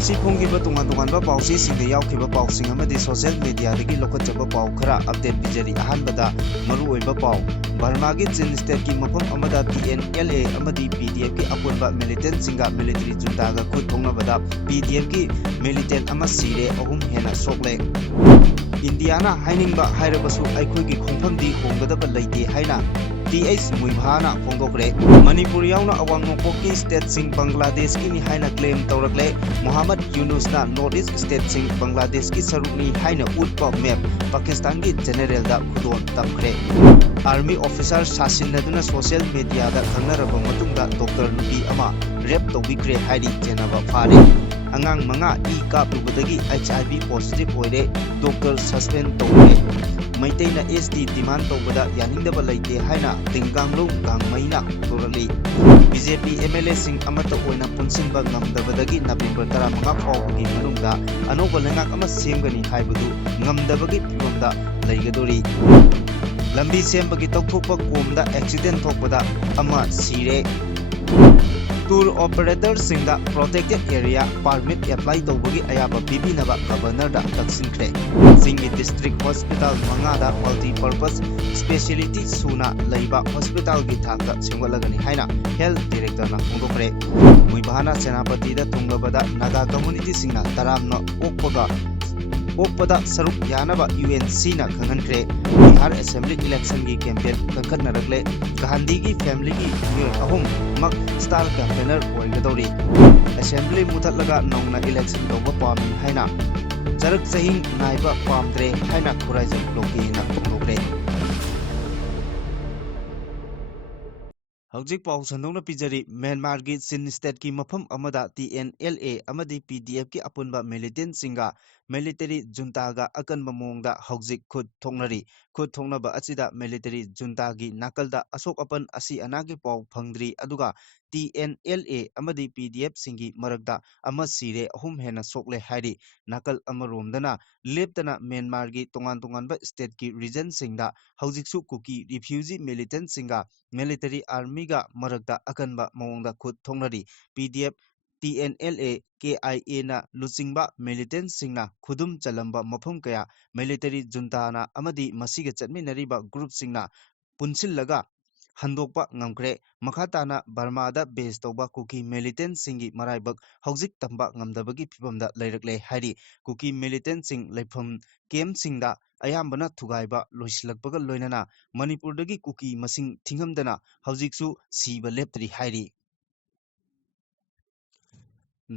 ꯐꯣꯡꯈꯤꯕ ꯇꯣꯉꯥꯟ-ꯇꯣꯉꯥꯟꯕ ꯄꯥꯎꯆꯦꯁꯤꯡꯗ ꯌꯥꯎꯈꯤꯕ ꯄꯥꯎꯁꯤꯡ ꯑꯃꯗꯤ ꯁꯣꯁꯤꯌꯦꯜ ꯃꯤꯗꯤꯌꯥꯗꯒꯤ ꯂꯧꯈꯠꯆꯕ ꯄꯥꯎ ꯈꯔ ꯑꯞꯗꯦꯠ ꯄꯤꯖꯔꯤ꯫ ꯑꯍꯥꯟꯕꯗ ꯃꯔꯨꯑꯣꯏꯕ ꯄꯥꯎ ꯕꯔꯃꯥꯒꯤ ꯆꯤꯟ ꯁ꯭ꯇꯦꯠꯀꯤ ꯃꯐꯝ ꯑꯃꯗ TNLA ꯑꯃꯗꯤ PDFꯀꯤ ꯑꯄꯨꯟꯕ ꯃꯤꯂꯤꯇꯦꯟꯠꯁꯤꯡꯒ ꯃꯤꯂꯤꯇꯔꯤ ꯖꯨꯟꯇꯥꯒ ꯈꯨꯠ ꯊꯣꯛꯅꯕꯗ PDFꯀꯤ ꯃꯤꯂꯤꯇꯦꯟꯠ ꯑꯃ ꯁꯤꯔꯦ, 3 ꯍꯦꯟꯅ ꯁꯣꯛꯂꯦ꯫ ꯏꯟꯗꯤꯌꯥꯅ ꯍꯥꯏꯅꯤꯡꯕ ꯍꯥꯏꯔꯕꯁꯨ ꯑꯩꯈꯣꯏꯒꯤ ꯈꯣꯡꯐꯝꯗꯤ ꯍꯣꯡꯒꯗꯕ ꯂꯩꯇꯦ ꯍꯥꯏꯅ TH ꯃꯨꯏꯚꯥꯅ ꯐꯣꯡꯗꯣꯛꯈ꯭ꯔꯦ꯫ ꯃꯅꯤꯄꯨꯔ ꯌꯥꯎꯅ ꯑꯋꯥꯡ ꯅꯣꯡꯄꯣꯛꯀꯤ ꯁ꯭ꯇꯦꯠꯁꯤꯡ ꯕꯪꯒ꯭ꯂꯥꯗꯦꯁꯀꯤꯅꯤ ꯍꯥꯏꯅ ꯀ꯭ꯂꯦꯝ ꯇꯧꯔꯛꯂꯦ꯫ ꯃꯣꯍꯝꯃꯗ ꯌꯨꯅꯨꯁꯅ ꯅꯣꯔꯊ ꯏꯁꯠ ꯁ꯭ꯇꯦꯠꯁꯤꯡ ꯕꯪꯒ꯭ꯂꯥꯗꯦꯁꯀꯤ ꯁꯔꯨꯛꯅꯤ ꯍꯥꯏꯅ ꯎꯠꯄ ꯃꯦꯞ ꯄꯥꯀꯤꯁꯇꯥꯟꯒꯤ ꯖꯦꯅꯔꯦꯜꯗ ꯈꯨꯗꯣꯜ ꯇꯝꯈ꯭ꯔꯦ꯫ ꯑꯥꯔꯃꯤ ꯑꯣꯐꯤꯁꯥꯔ ꯁꯥꯁꯤꯟꯅꯗꯨꯅ ꯁꯣꯁꯤꯌꯦꯜ ꯃꯤꯗꯤꯌꯥꯗ ꯈꯪꯅꯔꯕ ꯃꯇꯨꯡꯗ ꯗꯣꯛꯇꯔ ꯅꯨꯄꯤ ꯑꯃ ꯔꯦꯞ ꯇꯧꯕꯤꯈ꯭ꯔꯦ ꯍꯥꯏꯔꯤ ꯆꯦꯟꯅꯕ ꯐꯥꯔꯦ꯫ ꯑꯉꯥꯡ 5 ꯀꯥꯞꯂꯨꯕꯗꯒꯤ HIV ꯄꯣꯖꯤꯇꯤꯚ ꯑꯣꯏꯔꯦ, ꯗꯣꯛꯇꯔ ꯁꯁꯄꯦꯟ ꯇꯧꯈ꯭ꯔꯦ꯫ ꯃꯩꯇꯩꯅ ST ꯗꯤꯃꯥꯟ ꯇꯧꯕꯗ ꯌꯥꯅꯤꯡꯗꯕ ꯂꯩꯇꯦ ꯍꯥꯏꯅ ꯇꯤꯡꯒꯥꯡꯂꯨꯡ ꯒꯥꯡꯃꯩꯅ ꯐꯣꯡꯗꯣꯔꯛꯂꯤ꯫ BJP MLAꯁꯤꯡ ꯑꯃꯠꯇ ꯑꯣꯏꯅ ꯄꯨꯟꯁꯤꯟꯕ ꯉꯝꯗꯕꯗꯒꯤ ꯅꯕꯦꯝꯕꯔ 15 ꯐꯥꯎꯕꯒꯤ ꯃꯅꯨꯡꯗ ꯑꯅꯧꯕ ꯂꯩꯉꯥꯛ ꯑꯃ ꯁꯦꯝꯒꯅꯤ ꯍꯥꯏꯕꯗꯨ ꯉꯝꯗꯕꯒꯤ ꯐꯤꯚꯝꯗ ꯂꯩꯒꯗꯣꯔꯤ꯫ ꯂꯝꯕꯤ ꯁꯦꯝꯕꯒꯤ ꯇꯧꯊꯣꯛꯄ ꯀꯣꯝꯗ ꯑꯦꯛꯁꯤꯗꯦꯟꯠ ꯊꯣꯛꯄꯗ ꯑꯃ ꯁꯤꯔꯦ꯫ Tour ꯑꯣꯄꯔꯦꯇꯔꯁꯤꯡꯗ protected area permit apply ꯇꯧꯕꯒꯤ ꯑꯌꯥꯕ ꯄꯤꯕꯤꯅꯕ ꯒꯚꯔꯅꯔꯗ ꯇꯛꯁꯤꯟꯈ꯭ꯔꯦ꯫ ꯆꯤꯡꯒꯤ ꯗꯤꯁꯇ꯭ꯔꯤꯛ ꯍꯣꯁꯄꯤꯇꯥꯜ 5ꯗ ꯃꯜꯇꯤꯄꯔꯄꯁ ꯁ꯭ꯄꯦꯁꯤꯌꯦꯂꯤꯇꯤ ꯁꯨꯅ ꯂꯩꯕ ꯍꯣꯁꯄꯤꯇꯥꯜꯒꯤ ꯊꯥꯛꯇ ꯁꯦꯝꯒꯠꯂꯒꯅꯤ ꯍꯥꯏꯅ ꯍꯦꯜꯊ ꯗꯤꯔꯦꯛꯇꯔꯅ ꯐꯣꯡꯗꯣꯛꯈ꯭ꯔꯦ꯫ ꯃꯨꯏꯚꯥꯅ ꯁꯦꯅꯥꯄꯇꯤꯗ ꯊꯨꯡꯂꯕꯗ ꯅꯥꯒꯥ ꯀꯝꯃ꯭ꯌꯨꯅꯤꯇꯤꯁꯤꯡꯅ ꯇꯔꯥꯝꯅ ꯑꯣꯛꯄꯗ ꯁꯔꯨꯛ ꯌꯥꯅꯕ UNCꯅ ꯈꯪꯍꯟꯈ꯭ꯔꯦ꯫ ꯕꯤꯍꯥꯔ ꯑꯦꯁꯦꯝꯕ꯭ꯂꯤ ꯏꯂꯦꯛꯁꯟꯒꯤ ꯀꯦꯝꯄꯦꯟ ꯀꯟꯈꯠꯅꯔꯛꯂꯦ꯫ ꯒꯥꯟꯙꯤꯒꯤ ꯐꯦꯃꯤꯂꯤꯒꯤ ꯃꯤꯑꯣꯏ 3 ꯃꯛ ꯁ꯭ꯇꯥꯔ ꯀꯦꯝꯄꯦꯅꯔ ꯑꯣꯏꯒꯗꯧꯔꯤ꯫ ꯑꯦꯁꯦꯝꯕ꯭ꯂꯤ ꯃꯨꯠꯊꯠꯂꯒ ꯅꯧꯅ ꯏꯂꯦꯛꯁꯟ ꯇꯧꯕ ꯄꯥꯝꯃꯤ ꯍꯥꯏꯅ ꯆꯔꯛ ꯆꯍꯤꯡ ꯅꯥꯏꯕ ꯄꯥꯝꯗ꯭ꯔꯦ ꯍꯥꯏꯅ ꯈꯨꯔꯥꯏꯖꯝ ꯂꯣꯀꯦꯅ ꯐꯣꯡꯗꯣꯛꯈ꯭ꯔꯦ꯫ ꯍꯧꯖꯤꯛ ꯄꯥꯎ ꯁꯟꯗꯣꯛꯅ ꯄꯤꯖꯔꯤ꯫ ꯃ꯭ꯌꯥꯟꯃꯥꯔꯒꯤ ꯆꯤꯟ ꯁ꯭ꯇꯦꯠꯀꯤ ꯃꯐꯝ ꯑꯃꯗ TNLA ꯑꯃꯗꯤ PDFꯀꯤ ꯑꯄꯨꯟꯕ ꯃꯤꯂꯤꯇꯦꯟꯠꯁꯤꯡꯒ ꯃꯤꯂꯤꯇꯔꯤ ꯖꯨꯟꯇꯥꯒ ꯑꯀꯟꯕ ꯃꯑꯣꯡꯗ ꯍꯧꯖꯤꯛ ꯈꯨꯠ ꯊꯣꯛꯅꯔꯤ꯫ ꯈꯨꯠ ꯊꯣꯛꯅꯕ ꯑꯁꯤꯗ ꯃꯤꯂꯤꯇꯔꯤ ꯖꯨꯟꯇꯥꯒꯤ ꯅꯥꯀꯜꯗ ꯑꯁꯣꯛ-ꯑꯄꯟ ꯑꯁꯤ ꯑꯅꯥꯒꯤ ꯄꯥꯎ ꯐꯪꯗ꯭ꯔꯤ, ꯑꯗꯨꯒ TNLA ꯑꯃꯗꯤ PDFꯁꯤꯡꯒꯤ ꯃꯔꯛꯇ ꯑꯃ ꯁꯤꯔꯦ, 3 ꯍꯦꯟꯅ ꯁꯣꯛꯂꯦ ꯍꯥꯏꯔꯤ꯫ ꯅꯥꯀꯜ ꯑꯃꯔꯣꯝꯗꯅ ꯂꯦꯞꯇꯅ ꯃ꯭ꯌꯥꯟꯃꯥꯔꯒꯤ ꯇꯣꯉꯥꯟ-ꯇꯣꯉꯥꯟꯕ ꯁ꯭ꯇꯦꯠꯀꯤ ꯔꯤꯖꯟꯁꯤꯡꯗ ꯍꯧꯖꯤꯛꯁꯨ ꯀꯨꯀꯤ ꯔꯤꯐ꯭ꯌꯨꯖꯤ ꯃꯤꯂꯤꯇꯦꯟꯠꯁꯤꯡꯒ ꯃꯤꯂꯤꯇꯔꯤ ꯑꯥꯔꯃꯤꯒ ꯃꯔꯛꯇ ꯑꯀꯟꯕ ꯃꯑꯣꯡꯗ ꯈꯨꯠ ꯊꯣꯛꯅꯔꯤ꯫ PDF, TNLA, KIAꯅ ꯂꯨꯆꯤꯡꯕ ꯃꯤꯂꯤꯇꯦꯟꯠꯁꯤꯡꯅ ꯈꯨꯗꯨꯝ ꯆꯜꯂꯝꯕ ꯃꯐꯝ ꯀꯌꯥ ꯃꯤꯂꯤꯇꯔꯤ ꯖꯨꯟꯇꯥꯅ ꯑꯃꯗꯤ ꯃꯁꯤꯒ ꯆꯠꯃꯤꯟꯅꯔꯤꯕ ꯒ꯭ꯔꯨꯞꯁꯤꯡꯅ ꯄꯨꯟꯁꯤꯜꯂꯒ ꯍꯟꯗꯣꯛꯄ ꯉꯝꯈ꯭ꯔꯦ꯫ ꯃꯈꯥ ꯇꯥꯅ ꯕꯔꯃꯥꯗ ꯕꯦꯖ ꯇꯧꯕ ꯀꯨꯀꯤ ꯃꯤꯂꯤꯇꯦꯟꯠꯁꯤꯡꯒꯤ ꯃꯔꯥꯏꯕꯛ ꯍꯧꯖꯤꯛ ꯇꯝꯕ ꯉꯝꯗꯕꯒꯤ ꯐꯤꯚꯝꯗ ꯂꯩꯔꯛꯂꯦ ꯍꯥꯏꯔꯤ꯫ ꯀꯨꯀꯤ ꯃꯤꯂꯤꯇꯦꯟꯠꯁꯤꯡ ꯂꯩꯐꯝ ꯀꯦꯝꯞꯁꯤꯡꯗ ꯑꯌꯥꯝꯕꯅ ꯊꯨꯒꯥꯏꯕ ꯂꯣꯏꯁꯤꯜꯂꯛꯄꯒ ꯂꯣꯏꯅꯅ ꯃꯅꯤꯄꯨꯔꯗꯒꯤ ꯀꯨꯀꯤ ꯃꯁꯤꯡ ꯊꯤꯉꯝꯗꯅ ꯍꯧꯖꯤꯛꯁꯨ ꯁꯤꯕ ꯂꯦꯞꯇ꯭ꯔꯤ ꯍꯥꯏꯔꯤ꯫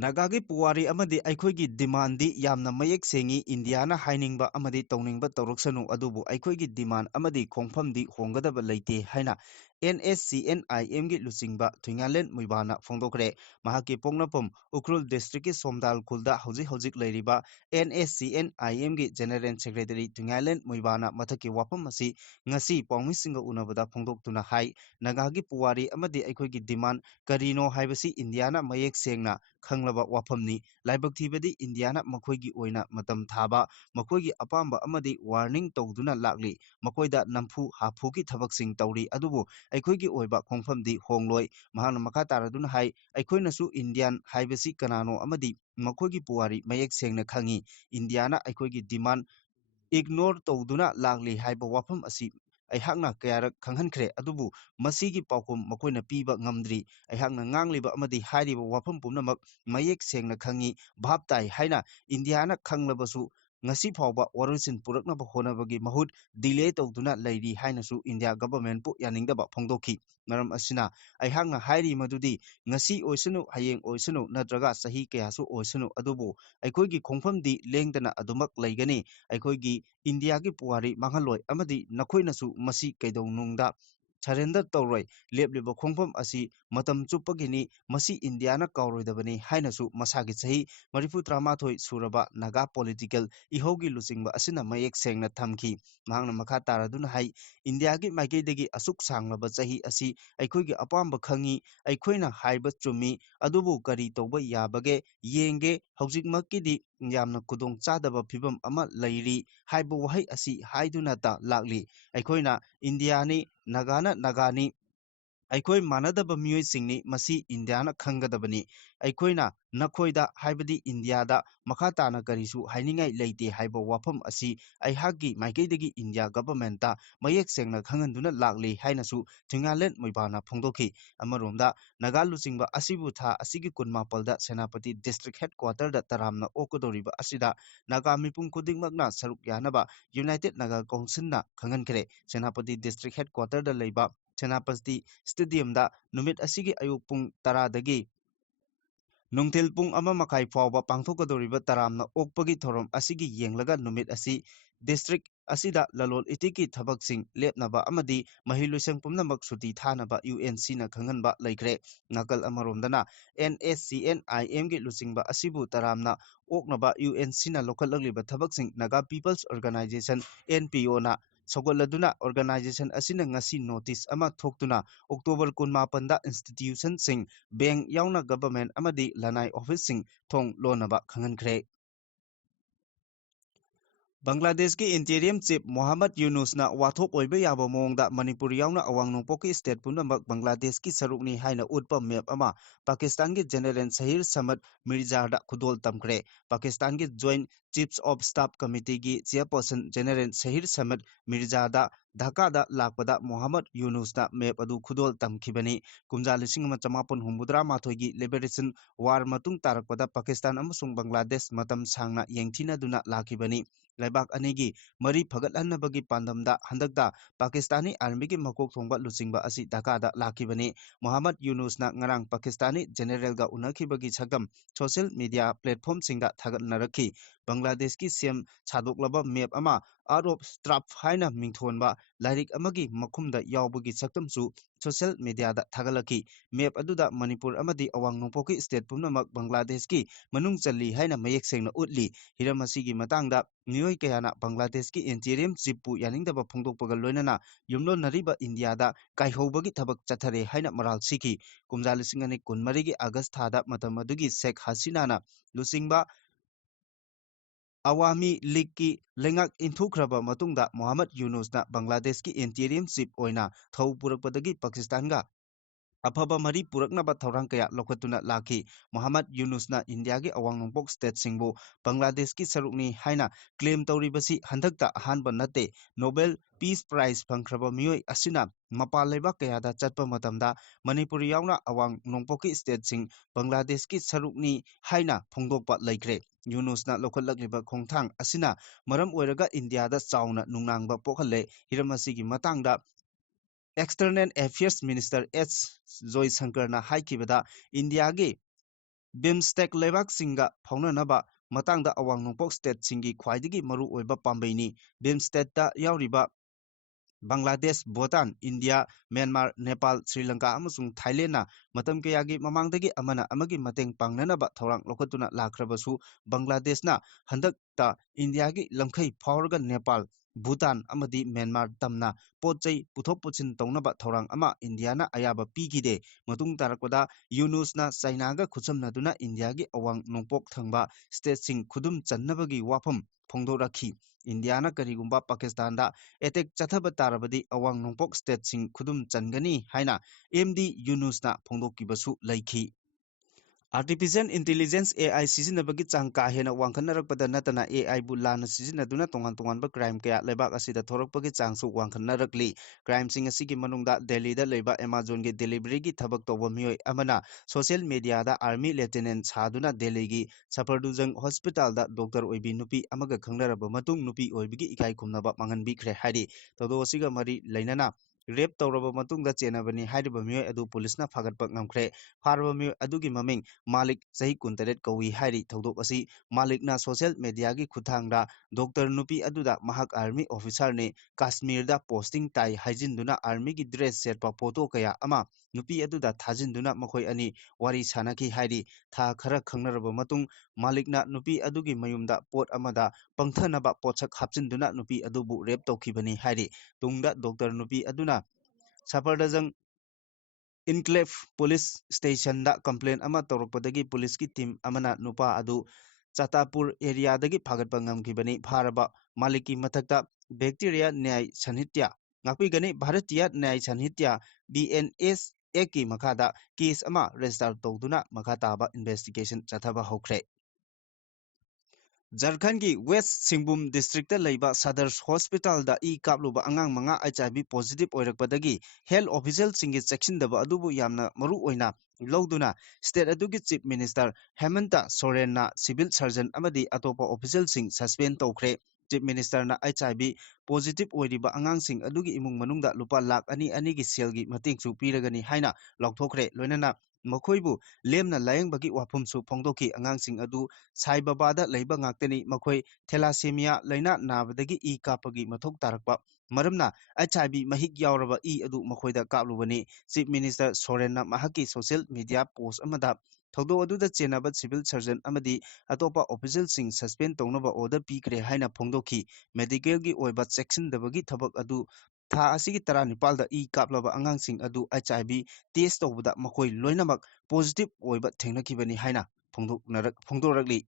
ꯅꯥꯒꯥꯒꯤ ꯄꯨꯋꯥꯔꯤ ꯑꯃꯗꯤ ꯑꯩꯈꯣꯏꯒꯤ ꯗꯤꯃꯥꯟꯗꯤ ꯌꯥꯝꯅ ꯃꯌꯦꯛ ꯁꯦꯡꯏ꯫ ꯏꯟꯗꯤꯌꯥꯅ ꯍꯥꯏꯅꯤꯡꯕ ꯑꯃꯗꯤ ꯇꯧꯅꯤꯡꯕ ꯇꯧꯔꯛꯁꯅꯨ, ꯑꯗꯨꯕꯨ ꯑꯩꯈꯣꯏꯒꯤ ꯗꯤꯃꯥꯟ ꯑꯃꯗꯤ ꯈꯣꯡꯐꯝꯗꯤ ꯍꯣꯡꯒꯗꯕ ꯂꯩꯇꯦ ꯍꯥꯏꯅ NSCN-IMꯒꯤ ꯂꯨꯆꯤꯡꯕ ꯊꯨꯏꯉꯥꯂꯦꯟ ꯃꯨꯏꯚꯥꯅ ꯐꯣꯡꯗꯣꯛꯈ꯭ꯔꯦ꯫ ꯃꯍꯥꯛꯀꯤ ꯄꯣꯛꯅꯐꯝ ꯎꯈ꯭ꯔꯨꯜ ꯗꯤꯁꯇ꯭ꯔꯤꯛꯀꯤ ꯁꯣꯝꯗꯥꯜ ꯈꯨꯜꯗ ꯍꯧꯖꯤꯛ ꯂꯩꯔꯤꯕ NSCN-IMꯒꯤ ꯖꯦꯅꯔꯦꯜ ꯁꯦꯀ꯭ꯔꯦꯇꯔꯤ ꯊꯨꯏꯉꯥꯂꯦꯟ ꯃꯨꯏꯚꯥꯅ ꯃꯊꯛꯀꯤ ꯋꯥꯐꯝ ꯑꯁꯤ ꯉꯁꯤ ꯄꯥꯎꯃꯤꯁꯤꯡꯒ ꯎꯅꯕꯗ ꯐꯣꯡꯗꯣꯛꯇꯨꯅ ꯍꯥꯏ꯫ ꯅꯥꯒꯥꯒꯤ ꯄꯨꯋꯥꯔꯤ ꯑꯃꯗꯤ ꯑꯩꯈꯣꯏꯒꯤ ꯗꯤꯃꯥꯟ ꯀꯔꯤꯅꯣ ꯍꯥꯏꯕꯁꯤ ꯏꯟꯗꯤꯌꯥꯅ ꯃꯌꯦꯛ ꯁꯦꯡꯅ ꯈꯪꯂꯕ ꯋꯥꯐꯝꯅꯤ꯫ ꯂꯥꯏꯕꯛ ꯊꯤꯕꯗꯤ ꯏꯟꯗꯤꯌꯥꯅ ꯃꯈꯣꯏꯒꯤ ꯑꯣꯏꯅ ꯃꯇꯝ ꯊꯥꯕ, ꯃꯈꯣꯏꯒꯤ ꯑꯄꯥꯝꯕ ꯑꯃꯗꯤ ꯋꯥꯔꯅꯤꯡ ꯇꯧꯗꯨꯅ ꯂꯥꯛꯂꯤ꯫ ꯃꯈꯣꯏꯗ ꯅꯝꯐꯨ-ꯍꯥꯐꯨꯒꯤ ꯊꯕꯛꯁꯤꯡ ꯇꯧꯔꯤ, ꯑꯗꯨꯕꯨ ꯑꯩꯈꯣꯏꯒꯤ ꯑꯣꯏꯕ ꯈꯣꯡꯐꯝꯗꯤ ꯍꯣꯡꯂꯣꯏ꯫ ꯃꯍꯥꯛꯅ ꯃꯈꯥ ꯇꯥꯔꯗꯨꯅ ꯍꯥꯏ, ꯑꯩꯈꯣꯏꯅꯁꯨ ꯏꯟꯗꯤꯌꯥꯟ ꯍꯥꯏꯕꯁꯤ ꯀꯅꯥꯅꯣ ꯑꯃꯗꯤ ꯃꯈꯣꯏꯒꯤ ꯄꯨꯋꯥꯔꯤ ꯃꯌꯦꯛ ꯁꯦꯡꯅ ꯈꯪꯏ꯫ ꯏꯟꯗꯤꯌꯥꯅ ꯑꯩꯈꯣꯏꯒꯤ ꯗꯤꯃꯥꯟ ꯏꯒꯅꯣꯔ ꯇꯧꯗꯨꯅ ꯂꯥꯛꯂꯤ ꯍꯥꯏꯕ ꯋꯥꯐꯝ ꯑꯁꯤ ꯑꯩꯍꯥꯛꯅ ꯀꯌꯥꯔꯛ ꯈꯪꯍꯟꯈ꯭ꯔꯦ, ꯑꯗꯨꯕꯨ ꯃꯁꯤꯒꯤ ꯄꯥꯎꯈꯨꯝ ꯃꯈꯣꯏꯅ ꯄꯤꯕ ꯉꯝꯗ꯭ꯔꯤ꯫ ꯑꯩꯍꯥꯛꯅ ꯉꯥꯡꯂꯤꯕ ꯑꯃꯗꯤ ꯍꯥꯏꯔꯤꯕ ꯋꯥꯐꯝ ꯄꯨꯝꯅꯃꯛ ꯃꯌꯦꯛ ꯁꯦꯡꯅ ꯈꯪꯏ, ꯚꯥꯞ ꯇꯥꯏ ꯍꯥꯏꯅ ꯏꯟꯗꯤꯌꯥꯅ ꯈꯪꯂꯕꯁꯨ ꯉꯁꯤ ꯐꯥꯎꯕ ꯋꯥꯔꯣꯏꯁꯤꯟ ꯄꯨꯔꯛꯅꯕ ꯍꯣꯠꯅꯕꯒꯤ ꯃꯍꯨꯠ ꯗꯤꯂꯦ ꯇꯧꯗꯨꯅ ꯂꯩꯔꯤ ꯍꯥꯏꯅꯁꯨ ꯏꯟꯗꯤꯌꯥ ꯒꯚꯔꯟꯃꯦꯟꯠꯄꯨ ꯌꯥꯅꯤꯡꯗꯕ ꯐꯣꯡꯗꯣꯛꯈꯤ꯫ ꯃꯔꯝ ꯑꯁꯤꯅ ꯑꯩꯍꯥꯛꯅ ꯍꯥꯏꯔꯤ ꯃꯗꯨꯗꯤ ꯉꯁꯤ ꯑꯣꯏꯁꯅꯨ, ꯍꯌꯦꯡ ꯑꯣꯏꯁꯅꯨ, ꯅꯠꯇ꯭ꯔꯒ ꯆꯍꯤ ꯀꯌꯥꯁꯨ ꯑꯣꯏꯁꯅꯨ, ꯑꯗꯨꯕꯨ ꯑꯩꯈꯣꯏꯒꯤ ꯈꯣꯡꯐꯝꯗꯤ ꯂꯦꯡꯗꯅ ꯑꯗꯨꯃꯛ ꯂꯩꯒꯅꯤ꯫ ꯑꯩꯈꯣꯏꯒꯤ ꯏꯟꯗꯤꯌꯥꯒꯤ ꯄꯨꯋꯥꯔꯤ ꯃꯥꯡꯍꯜꯂꯣꯏ ꯑꯃꯗꯤ ꯅꯈꯣꯏꯅꯁꯨ ꯃꯁꯤ ꯀꯩꯗꯧꯅꯨꯡꯗ ꯁꯔꯦꯟꯗꯔ ꯇꯧꯔꯣꯏ꯫ ꯂꯦꯞꯂꯤꯕ ꯈꯣꯡꯐꯝ ꯑꯁꯤ ꯃꯇꯝ ꯆꯨꯞꯄꯒꯤꯅꯤ, ꯃꯁꯤ ꯏꯟꯗꯤꯌꯥꯅ ꯀꯥꯎꯔꯣꯏꯗꯕꯅꯤ ꯍꯥꯏꯅꯁꯨ ꯃꯁꯥꯒꯤ ꯆꯍꯤ 39 ꯁꯨꯔꯕ ꯅꯥꯒꯥ ꯄꯣꯂꯤꯇꯤꯀꯦꯜ ꯏꯍꯧꯒꯤ ꯂꯨꯆꯤꯡꯕ ꯑꯁꯤꯅ ꯃꯌꯦꯛ ꯁꯦꯡꯅ ꯊꯝꯈꯤ꯫ ꯃꯍꯥꯛꯅ ꯃꯈꯥ ꯇꯥꯔꯗꯨꯅ ꯍꯥꯏ, ꯏꯟꯗꯤꯌꯥꯒꯤ ꯃꯥꯏꯀꯩꯗꯒꯤ ꯑꯁꯨꯛ ꯁꯥꯡꯂꯕ ꯆꯍꯤ ꯑꯁꯤ ꯑꯩꯈꯣꯏꯒꯤ ꯑꯄꯥꯝꯕ ꯈꯪꯏ, ꯑꯩꯈꯣꯏꯅ ꯍꯥꯏꯕ ꯆꯨꯝꯃꯤ, ꯑꯗꯨꯕꯨ ꯀꯔꯤ ꯇꯧꯕ ꯌꯥꯕꯒꯦ ꯌꯦꯡꯒꯦ, ꯍꯧꯖꯤꯛꯃꯛꯀꯤꯗꯤ ꯌꯥꯝꯅ ꯈꯨꯗꯣꯡꯆꯥꯗꯕ ꯐꯤꯚꯝ ꯑꯃ ꯂꯩꯔꯤ ꯍꯥꯏꯕ ꯋꯥꯍꯩ ꯑꯁꯤ ꯍꯥꯏꯗꯨꯅꯇ ꯂꯥꯛꯂꯤ꯫ ꯑꯩꯈꯣꯏꯅ ꯏꯟꯗꯤꯌꯥꯅꯤ, ꯅꯥꯒꯥꯅ ꯅꯥꯒꯥꯅꯤ, ꯑꯩꯈꯣꯏ ꯃꯥꯟꯅꯗꯕ ꯃꯤꯑꯣꯏꯁꯤꯡꯅꯤ ꯃꯁꯤ ꯏꯟꯗꯤꯌꯥꯅ ꯈꯪꯒꯗꯕꯅꯤ ꯑꯩꯈꯣꯏꯅ ꯅꯈꯣꯏꯗ ꯍꯥꯏꯕꯗꯤ ꯏꯟꯗꯤꯌꯥꯗ ꯃꯈꯥ ꯇꯥꯅ ꯀꯔꯤꯁꯨ ꯍꯥꯏꯅꯤꯡꯉꯥꯏ ꯂꯩꯇꯦ ꯍꯥꯏꯕ ꯋꯥꯐꯝ ꯑꯁꯤ ꯑꯩꯍꯥꯛꯀꯤ ꯃꯥꯏꯀꯩꯗꯒꯤ ꯏꯟꯗꯤꯌꯥ ꯒꯚꯔꯟꯃꯦꯟꯠꯇ ꯃꯌꯦꯛ ꯁꯦꯡꯅ ꯈꯪꯍꯟꯗꯨꯅ ꯂꯥꯛꯂꯤ ꯍꯥꯏꯅꯁꯨ ꯊꯤꯡꯉꯥꯂꯦꯟ ꯃꯣꯏꯕꯥꯅ ꯐꯣꯡꯗꯣꯛꯈꯤ ꯑꯃꯔꯣꯝꯗ ꯅꯥꯒꯥ ꯂꯨꯆꯤꯡꯕ ꯑꯁꯤꯕꯨ ꯊꯥ ꯑꯁꯤꯒꯤ 16ꯗ ꯁꯦꯅꯥꯄꯇꯤ ꯗꯤꯁꯇ꯭ꯔꯤꯛ ꯍꯦꯗꯀ꯭ꯋꯥꯇꯔꯗ ꯇꯔꯥꯝꯅ ꯑꯣꯛꯀꯗꯧꯔꯤꯕ ꯑꯁꯤꯗ ꯅꯥꯒꯥ ꯃꯤꯄꯨꯝ ꯈꯨꯗꯤꯡꯃꯛꯅ ꯁꯔꯨꯛ ꯌꯥꯅꯕ ꯌꯨꯅꯥꯏꯇꯦꯗ ꯅꯥꯒꯥ ꯀꯥꯎꯟꯁꯤꯜꯅ ꯈꯪꯍꯟꯈ꯭ꯔꯦ ꯁꯦꯅꯥꯄꯇꯤ ꯗꯤꯁꯇ꯭ꯔꯤꯛ ꯍꯦꯗꯀ꯭ꯋꯥꯇꯔꯗ ꯂꯩꯕ ꯁꯦꯅꯥꯄꯇꯤ ꯁ꯭ꯇꯦꯗꯤꯌꯝꯗ ꯅꯨꯃꯤꯠ ꯑꯁꯤꯒꯤ ꯑꯌꯨꯛ ꯄꯨꯡ 10ꯗꯒꯤ ꯅꯨꯡꯊꯤꯜ ꯄꯨꯡ 1:30 ꯐꯥꯎꯕ ꯄꯥꯡꯊꯣꯛꯀꯗꯧꯔꯤꯕ ꯇꯔꯥꯝꯅ ꯑꯣꯛꯄꯒꯤ ꯊꯧꯔꯝ ꯑꯁꯤꯒꯤ ꯌꯦꯡꯂꯒ ꯅꯨꯃꯤꯠ ꯑꯁꯤ ꯗꯤꯁꯇ꯭ꯔꯤꯛ ꯑꯁꯤꯗ ꯂꯂꯣꯟ ꯏꯇꯤꯛꯀꯤ ꯊꯕꯛꯁꯤꯡ ꯂꯦꯞꯅꯕ ꯑꯃꯗꯤ ꯃꯍꯩ ꯂꯣꯏꯁꯪ ꯄꯨꯝꯅꯃꯛ ꯁꯨꯇꯤ ꯊꯥꯅꯕ UNCꯅ ꯈꯪꯍꯟꯕ ꯂꯩꯈ꯭ꯔꯦ ꯅꯥꯀꯜ ꯑꯃꯔꯣꯝꯗꯅ NSCN-IMꯒꯤ ꯂꯨꯆꯤꯡꯕ ꯑꯁꯤꯕꯨ ꯇꯔꯥꯝꯅ ꯑꯣꯛꯅꯕ UNCꯅ ꯂꯧꯈꯠꯂꯛꯂꯤꯕ ꯊꯕꯛꯁꯤꯡ ꯅꯥꯒꯥ ꯄꯤꯄꯜꯁ ꯑꯣꯔꯒꯅꯥꯏꯖꯦꯁꯟ NPOꯅ ꯁꯧꯒꯠꯂꯗꯨꯅ ꯑꯣꯔꯒꯅꯥꯏꯖꯦꯁꯟ ꯑꯁꯤꯅ ꯉꯁꯤ ꯅꯣꯇꯤꯁ ꯑꯃ ꯊꯣꯛꯇꯨꯅ ꯑꯣꯛꯇꯣꯕꯔ 16ꯗ ꯏꯟꯁꯇꯤꯇ꯭ꯌꯨꯁꯟꯁꯤꯡ ꯕꯦꯡꯛ ꯌꯥꯎꯅ ꯒꯚꯔꯟꯃꯦꯟꯠ ꯑꯃꯗꯤ ꯂꯅꯥꯏ ꯑꯣꯐꯤꯁꯁꯤꯡ ꯊꯣꯡ ꯂꯣꯟꯅꯕ ꯈꯪꯍꯟꯈ꯭ꯔꯦ ꯕꯪꯒ꯭ꯂꯥꯗꯦशꯀꯤ ꯏꯟꯇꯤꯔꯤꯌꯝ ꯆꯤꯞ ꯃꯣꯍꯝꯃꯗ ꯌꯨꯅꯨꯁꯅ ꯋꯥꯊꯣꯛ ꯑꯣꯏꯕ ꯌꯥꯕ ꯃꯑꯣꯡꯗ ꯃꯅꯤꯄꯨꯔ ꯌꯥꯎꯅ ꯑꯋꯥꯡ ꯅꯣꯡꯄꯣꯛꯀꯤ ꯁ꯭ꯇꯦꯠ ꯄꯨꯝꯅꯃꯛ ꯕꯪꯒ꯭ꯂꯥꯗꯦशꯀꯤ ꯁꯔꯨꯛꯅꯤ ꯍꯥꯏꯅ ꯎꯠꯄ ꯃꯦꯞ ꯑꯃ ꯄꯥꯀꯤꯁꯇꯥꯟꯒꯤ ꯖꯦꯅꯔꯦꯜ ꯁꯍꯤꯔ ꯁꯃꯗ ꯃꯤꯔꯖꯥꯗ ꯈꯨꯗꯣꯜ ꯇꯝꯈ꯭ꯔꯦ ꯄꯥꯀꯤꯁꯇꯥꯟꯒꯤ ꯖꯣꯏꯟꯠ ꯆꯤꯐꯁ ꯑꯣꯐ ꯁ꯭ꯇꯥꯐ ꯀꯃꯤꯇꯤꯒꯤ ꯆꯤꯌꯔꯄꯔꯁꯟ ꯖꯦꯅꯔꯦꯜ ꯁꯍꯤꯔ ꯁꯃꯗ ꯃꯤꯔꯖꯥꯗ ꯙꯥꯀꯥꯗ ꯂꯥꯛꯄꯗ ꯃꯣꯍꯝꯃꯗ ꯌꯨꯅꯨꯁꯅ ꯃꯦꯞ ꯑꯗꯨ ꯈꯨꯗꯣꯜ ꯇꯝꯈꯤꯕꯅꯤ ꯀꯨꯝꯖꯥ 1982ꯒꯤ ꯂꯤꯕꯔꯦꯁꯟ ꯋꯥꯔ ꯃꯇꯨꯡ ꯇꯥꯔꯛꯄꯗ ꯄꯥꯀꯤꯁꯇꯥꯟ ꯑꯃꯁꯨꯡ ꯕꯪꯒ꯭ꯂꯥꯗꯦश ꯃꯇꯝ ꯁꯥꯡꯅ ꯌꯦꯡꯊꯤꯅꯗꯨꯅ ꯂꯥꯛꯈꯤꯕꯅꯤ ꯂꯩꯕꯥꯛ ꯑꯅꯤꯒꯤ ꯃꯔꯤ ꯐꯒꯠꯍꯟꯅꯕꯒꯤ ꯄꯥꯟꯗꯝꯗ ꯍꯟꯗꯛꯇ ꯄꯥꯀꯤꯁꯇꯥनी ꯑꯥꯔꯃꯤꯒꯤ ꯃꯀꯣꯛ ꯊꯣꯡꯕ ꯂꯨꯆꯤꯡꯕ ꯑꯁꯤ ꯙꯥꯀꯥꯗ ꯂꯥꯛꯈꯤꯕꯅꯤ ꯃꯣꯍꯝꯃꯗ ꯌꯨꯅꯨꯁꯅ ꯉꯔꯥꯡ ꯄꯥꯀꯤꯁꯇꯥनी ꯖꯦꯅꯔꯦꯜꯒ ꯎꯅꯈꯤꯕꯒꯤ ꯁꯛꯇꯝ ꯁꯣꯁꯤꯌꯦꯜ ꯃꯤडिया ꯄ꯭ꯂꯦꯠꯐꯣꯔꯝꯁꯤꯡꯗ ꯊꯥꯒꯠꯅꯔꯛꯈꯤ ꯕꯪꯒ꯭ꯂꯥꯗꯦशꯀꯤ ꯁꯦꯝ ꯁꯥꯗꯣꯛꯂꯕ ꯃꯦꯞ ꯑꯃ ꯑꯥꯎꯠ ꯑꯣꯐ ꯁ꯭ꯇꯥꯐ ꯍꯥꯏꯅ ꯃꯤꯡꯊꯣꯟꯕ ꯂꯥꯏꯔꯤꯛ ꯑꯃꯒꯤ ꯃꯈꯨꯝꯗ ꯌꯥꯎꯕꯒꯤ ꯁꯛꯇꯝꯁꯨ ꯁꯣꯁꯤꯌꯦꯜ ꯃꯤडियाꯗ ꯊꯥꯒꯠꯂꯛꯈꯤ ꯃꯦꯞ ꯑꯗꯨꯗ ꯃꯅꯤꯄꯨꯔ ꯑꯃꯗꯤ ꯑꯋꯥꯡ ꯅꯣꯡꯄꯣꯛꯀꯤ ꯁ꯭ꯇꯦꯠ ꯄꯨꯝꯅꯃꯛ ꯕꯪꯒ꯭ꯂꯥꯗꯦशꯀꯤ ꯃꯅꯨꯡ ꯆꯜꯂꯤ ꯍꯥꯏꯅ ꯃꯌꯦꯛ ꯁꯦꯡꯅ ꯎꯠꯂꯤ ꯍꯤꯔꯝ ꯑꯁꯤꯒꯤ ꯃꯇꯥꯡꯗ ꯃꯤꯑꯣꯏ ꯀꯌꯥꯅ ꯕꯪꯒ꯭ꯂꯥꯗꯦशꯀꯤ ꯏꯟꯇꯤꯔꯤꯌꯝ ꯆꯤꯐꯄꯨ ꯌꯥꯅꯤꯡꯗꯕ ꯐꯣꯡꯗꯣꯛꯄꯒ ꯂꯣꯏꯅꯅ ꯌꯨꯝꯂꯣꯟꯅꯔꯤꯕ ꯏꯟꯗꯤꯌꯥꯗ ꯀꯥꯏꯍꯧꯕꯒꯤ ꯊꯕꯛ ꯆꯠꯊꯔꯦ ꯍꯥꯏꯅ ꯃꯔꯥꯜ ꯁꯤꯈꯤ ꯀꯨꯝꯖꯥ 2023ꯒꯤ ꯑꯥꯒꯁꯠ ꯊꯥꯗ ꯃꯇꯝ ꯑꯗꯨꯒꯤ ꯁꯦꯈ ꯍꯁꯤꯅꯥꯅ ꯂꯨꯆꯤꯡꯕ ꯑꯋꯥꯃꯤ ꯂꯤꯒꯀꯤ ꯂꯩꯉꯥꯛ ꯏꯟꯊꯨꯈ꯭ꯔꯕ ꯃꯇꯨꯡꯗ ꯃꯣꯍꯝꯃꯗ ꯌꯨꯅꯨꯁꯅ ꯕꯪꯒ꯭ꯂꯥꯗꯦशꯀꯤ ꯏꯟꯇꯤꯔꯤꯌꯝ ꯆꯤꯐ ꯑꯣꯏꯅ ꯊꯧ ꯄꯨꯔꯛꯄꯗꯒꯤ ꯄꯥꯀꯤꯁꯇꯥꯟꯒ ꯑꯐꯕ ꯃꯔꯤ ꯄꯨꯔꯛꯅꯕ ꯊꯧꯔꯥꯡ ꯀꯌꯥ ꯂꯧꯈꯠꯇꯨꯅ ꯂꯥꯛꯈꯤ ꯃꯣꯍꯝꯃꯗ ꯌꯨꯅꯨꯁꯅ ꯏꯟꯗꯤꯌꯥꯒꯤ ꯑꯋꯥꯡ ꯅꯣꯡꯄꯣꯛ ꯁ꯭ꯇꯦꯠꯁꯤꯡꯕꯨ ꯕꯪꯒ꯭ꯂꯥꯗꯦशꯀꯤ ꯁꯔꯨꯛꯅꯤ ꯍꯥꯏꯅ ꯀ꯭ꯂꯦꯝ ꯇꯧꯔꯤꯕꯁꯤ ꯍꯟꯗꯛꯇ ꯑꯍꯥꯟꯕ ꯅꯠꯇꯦ ꯅꯣꯕꯦꯜ ꯄꯤꯁ ꯄ꯭ꯔꯥꯏꯖ ꯐꯪꯈ꯭ꯔꯕ ꯃꯤꯑꯣꯏ ꯑꯁꯤꯅ ꯃꯄꯥꯟ ꯂꯩꯕꯥꯛ ꯀꯌꯥꯗ ꯆꯠꯄ ꯃꯇꯝꯗ ꯃꯅꯤꯄꯨꯔ ꯌꯥꯎꯅ ꯑꯋꯥꯡ ꯅꯣꯡꯄꯣꯛꯀꯤ ꯁ꯭ꯇꯦꯠꯁꯤꯡ ꯕꯪꯒ꯭ꯂꯥꯗꯦशꯀꯤ ꯁꯔꯨꯛꯅꯤ ꯍꯥꯏꯅ ꯐꯣꯡꯗꯣꯛꯄ ꯂꯩꯈ꯭ꯔꯦ ꯌꯨꯅꯨꯁꯅ ꯂꯧꯈꯠꯂꯛꯂꯤꯕ ꯈꯣꯡꯊꯥꯡ ꯑꯁꯤꯅ ꯃꯔꯝ ꯑꯣꯏꯔꯒ ꯏꯟꯗꯤꯌꯥꯗ ꯆꯥꯎꯅ ꯅꯨꯡꯅꯥꯡꯕ ꯄꯣꯛꯍꯜꯂꯦ ꯍꯤꯔꯝ ꯑꯁꯤꯒꯤ ꯃꯇꯥꯡꯗ ꯑꯦꯛꯁꯇꯔꯅꯦꯜ ꯑꯦꯐꯤꯌꯔꯁ ꯃꯤꯅꯤꯁꯇꯔ S. ꯖꯣꯏꯁꯪꯀꯔꯅ ꯍꯥꯏꯈꯤꯕꯗ ꯏꯟꯗꯤꯌꯥꯒꯤ ꯕꯤꯝꯁꯇꯦꯛ ꯂꯩꯕꯥꯛꯁꯤꯡꯒ ꯐꯥꯎꯅꯅꯕ ꯃꯇꯥꯡꯗ ꯑꯋꯥꯡ ꯅꯣꯡꯄꯣꯛ ꯁ꯭ꯇꯦꯠꯁꯤꯡꯒꯤ ꯈ꯭ꯋꯥꯏꯗꯒꯤ ꯃꯔꯨꯑꯣꯏꯕ ꯄꯥꯝꯕꯩꯅꯤ ꯕꯤꯝꯁꯇꯦꯛꯇ ꯌꯥꯎꯔꯤꯕ ꯕꯪꯒ꯭ꯂꯥꯗꯦश ꯚꯨꯇꯥꯟ ꯏꯟꯗꯤꯌꯥ ꯃ꯭ꯌꯥꯟꯃꯥꯔ ꯅꯦꯄꯥꯜ ꯁ꯭ꯔꯤ ꯂꯪꯀꯥ ꯑꯃꯁꯨꯡ ꯊꯥꯏꯂꯦꯟꯗꯅ ꯃꯇꯝ ꯀꯌꯥꯒꯤ ꯃꯃꯥꯡꯗꯒꯤ ꯑꯃꯅ ꯑꯃꯒꯤ ꯃꯇꯦꯡ ꯄꯥꯡꯅꯅꯕ ꯊꯧꯔꯥꯡ ꯂꯧꯈꯠꯇꯨꯅ ꯂꯥꯛꯈ꯭ꯔꯕꯁꯨ ꯕꯪꯒ꯭ꯂꯥꯗꯦशꯅ ꯍꯟꯗꯛꯇ ꯏꯟꯗꯤꯌꯥꯒꯤ ꯂꯝꯈꯩ ꯐꯥꯎꯔꯒ ꯅꯦꯄꯥꯜ ꯚꯨꯇꯥꯟ ꯑꯃꯗꯤ ꯃ꯭ꯌꯥꯟꯃꯥꯔ ꯇꯝꯅ ꯄꯣꯠ ꯆꯩ ꯄꯨꯊꯣꯛ ꯄꯨꯁꯤꯟ ꯇꯧꯅꯕ ꯊꯧꯔꯥꯡ ꯑꯃ ꯏꯟꯗꯤꯌꯥꯅ ꯑꯌꯥꯕ ꯄꯤꯈꯤꯗꯦ ꯃꯇꯨꯡ ꯇꯥꯔꯛꯄꯗ ꯌꯨꯅꯨꯁꯅ ꯆꯥꯏꯅꯥꯒ ꯈꯨꯠꯁꯝꯅꯗꯨꯅ ꯏꯟꯗꯤꯌꯥꯒꯤ ꯑꯋꯥꯡ ꯅꯣꯡꯄꯣꯛ ꯊꯪꯕ ꯁ꯭ꯇꯦꯠꯁꯤꯡ ꯈꯨꯗꯨꯝ ꯆꯟꯅꯕꯒꯤ ꯋꯥꯐꯝ ꯐꯣꯡꯗꯣꯔꯛꯈꯤ ꯏꯟꯗꯤꯌꯥꯅ ꯀꯔꯤꯒꯨꯝꯕ ꯄꯥꯀꯤꯁꯇꯥꯟꯗ ꯑꯦꯇꯦꯛ ꯆꯠꯊꯕ ꯇꯥꯔꯕꯗꯤ ꯑꯋꯥꯡ ꯅꯣꯡꯄꯣꯛ ꯁ꯭ꯇꯦꯠꯁꯤꯡ ꯈꯨꯗꯨꯝ ꯆꯟꯒꯅꯤ ꯍꯥꯏꯅ MD ꯌꯨꯅꯨꯁꯅ ꯐꯣꯡꯗꯣꯛꯈꯤꯕꯁꯨ ꯂꯩꯈꯤ ꯑꯥꯔꯇꯤꯐꯤꯁꯤꯌꯦꯜ ꯏꯟꯇꯦꯂꯤꯖꯦꯟꯁ AI ꯁꯤꯖꯤꯟꯅꯕꯒꯤ ꯆꯥꯡ ꯀꯥ ꯍꯦꯟꯅ ꯋꯥꯡꯈꯠꯅꯔꯛꯄꯗ ꯅꯠꯇꯅ AIꯕꯨ ꯂꯥꯟꯅ ꯁꯤꯖꯤꯟꯅꯗꯨꯅ ꯇꯣꯉꯥꯟ ꯇꯣꯉꯥꯟꯕ ꯀ꯭ꯔꯥꯏꯝ ꯀꯌꯥ ꯂꯩꯕꯥꯛ ꯑꯁꯤꯗ ꯊꯣꯔꯛꯄꯒꯤ ꯆꯥꯡꯁꯨ ꯋꯥꯡꯈꯠꯅꯔꯛꯂꯤ ꯀ꯭ꯔꯥꯏꯝꯁꯤꯡ ꯑꯁꯤꯒꯤ ꯃꯅꯨꯡꯗ ꯗꯦꯜꯂꯤꯗ ꯂꯩꯕ ꯑꯦꯃꯥꯖꯣꯟꯒꯤ ꯗꯦꯂꯤꯚꯔꯤꯒꯤ ꯊꯕꯛ ꯇꯧꯕ ꯃꯤꯑꯣꯏ ꯑꯃꯅ ꯁꯣꯁꯤꯌꯦꯜ ꯃꯤडियाꯗ ꯑꯥꯔꯃꯤ ꯂꯦꯐꯇꯦꯅꯦꯟꯠ ꯁꯥꯗꯨꯅ ꯗꯦꯜꯂꯤꯒꯤ ꯁꯐꯔꯗꯨꯖꯪ ꯍꯣꯁꯄꯤꯇꯥꯜꯗ ꯗꯣꯛꯇꯔ ꯑꯣꯏꯕꯤ ꯅꯨꯄꯤ ꯑꯃꯒ ꯈꯪꯅꯔꯕ ꯃꯇꯨꯡ ꯅꯨꯄꯤ ꯑꯣꯏꯕꯤꯒꯤ ꯏꯀꯥꯏ ꯈꯨꯝꯅꯕ ꯃꯥꯡꯍꯟꯕꯤꯈ꯭ꯔꯦ ꯍꯥꯏꯔꯤ ꯊꯧꯗꯣꯛ ꯑꯁꯤꯒ ꯃꯔꯤ ꯂꯩꯅꯅ ꯔꯦꯞ ꯇꯧꯔꯕ ꯃꯇꯨꯡꯗ ꯆꯦꯟꯅꯕꯅꯤ ꯍꯥꯏꯔꯤꯕ ꯃꯤꯑꯣꯏ ꯑꯗꯨ ꯄꯨꯂꯤꯁꯅ ꯐꯥꯒꯠꯄ ꯉꯝꯈ꯭ꯔꯦ ꯐꯥꯔꯕ ꯃꯤꯑꯣꯏ ꯑꯗꯨꯒꯤ ꯃꯃꯤꯡ ꯃꯥꯂꯤꯛ ꯆꯍꯤ 18 ꯀꯧꯏ ꯍꯥꯏꯔꯤ ꯊꯧꯗꯣꯛ ꯑꯁꯤ ꯃꯥꯂꯤꯛꯅ ꯁꯣꯁꯤꯌꯦꯜ ꯃꯤडियाꯒꯤ ꯈꯨꯠꯊꯥꯡꯗ ꯗꯣꯛꯇꯔ ꯅꯨꯄꯤ ꯑꯗꯨꯗ ꯃꯍꯥꯛ ꯑꯥꯔꯃꯤ ꯑꯣꯐꯤꯁꯥꯔꯅꯤ ꯀꯥꯁꯃꯤꯔꯗ ꯄꯣꯁꯇꯤꯡ ꯇꯥꯏ ꯍꯥꯏꯖꯤꯟꯗꯨꯅ ꯑꯥꯔꯃꯤꯒꯤ ꯗ꯭ꯔꯦꯁ ꯁꯦꯠꯄ ꯐꯣꯇꯣ ꯀꯌꯥ ꯑꯃ ꯅꯨꯄꯤ ꯑꯗꯨꯗ ꯊꯥꯖꯤꯟꯗꯨꯅ ꯃꯈꯣꯏ ꯑꯅꯤ ꯋꯥꯔꯤ ꯁꯥꯅꯈꯤ ꯍꯥꯏꯔꯤ ꯊꯥ ꯈꯔ ꯈꯪꯅꯔꯕ ꯃꯇꯨꯡ ꯃꯥꯂꯤꯛꯅ ꯅꯨꯄꯤ ꯑꯗꯨꯒꯤ ꯃꯌꯨꯝꯗ ꯄꯣꯠ ꯑꯃꯗ ꯄꯪꯊꯅꯕ ꯄꯣꯠꯁꯛ ꯍꯥꯞꯆꯤꯟꯗꯨꯅ ꯅꯨꯄꯤ ꯑꯗꯨꯕꯨ ꯔꯦꯞ ꯇꯧꯈꯤꯕꯅꯤ ꯍꯥꯏꯔꯤ ꯇꯨꯡꯗ ꯗꯣꯛꯇꯔ ꯅꯨꯄꯤ ꯑꯗꯨꯅ ꯁꯐꯔꯗꯖꯪ इनक्लेव पुलिस स्टेशन कंप्लेन तौरपदगी पुलिस की टीम अमना नुपा अदु चातापुर एरियादगी फागटपा ngamkhibani फारबा मालिक की मथक्ता बैक्टीरिया न्याय साहित्य ngakpigani भारतीय न्याय साहित्य BNS Act makada case ama register tawduna makha taba investigation chathaba hokre Jharkhand ki West Singhbum district ta leiba Sadar Hospital da kapluba angang manga HIV positive oirakpadagi health official singi section daba adubu yamna maru oina lawduna state adugi chief minister Hemanta Soren na civil surgeon amadi atopa official sing suspend tawkhre chief minister na HIV positive oiriba angang sing adugi imung manungda lupa lakh ani ani gi selgi mating chu piragani haina lawthokre loinana makoibu lemna layang-bagi wafumsu phongdoki angangsing adu Sai Babada leiba ngaktani makoi thalassemia laina nabadagi kapagi mathok tarakpa maramna HIV mahik yauraba adu makoida kaplubani chief minister Sorenna mahaki social media post amada thodo aduda chenaba civil surgeon amadi atopa official sing suspend tongnaba order pikre haina phongdoki medical gi oiba section dabagi thabak adu tha asigi tara nipalda kaplaba angangsing adu HIV test tawbada makoi loinamak positive oiba thengnakibani haina phongdorakli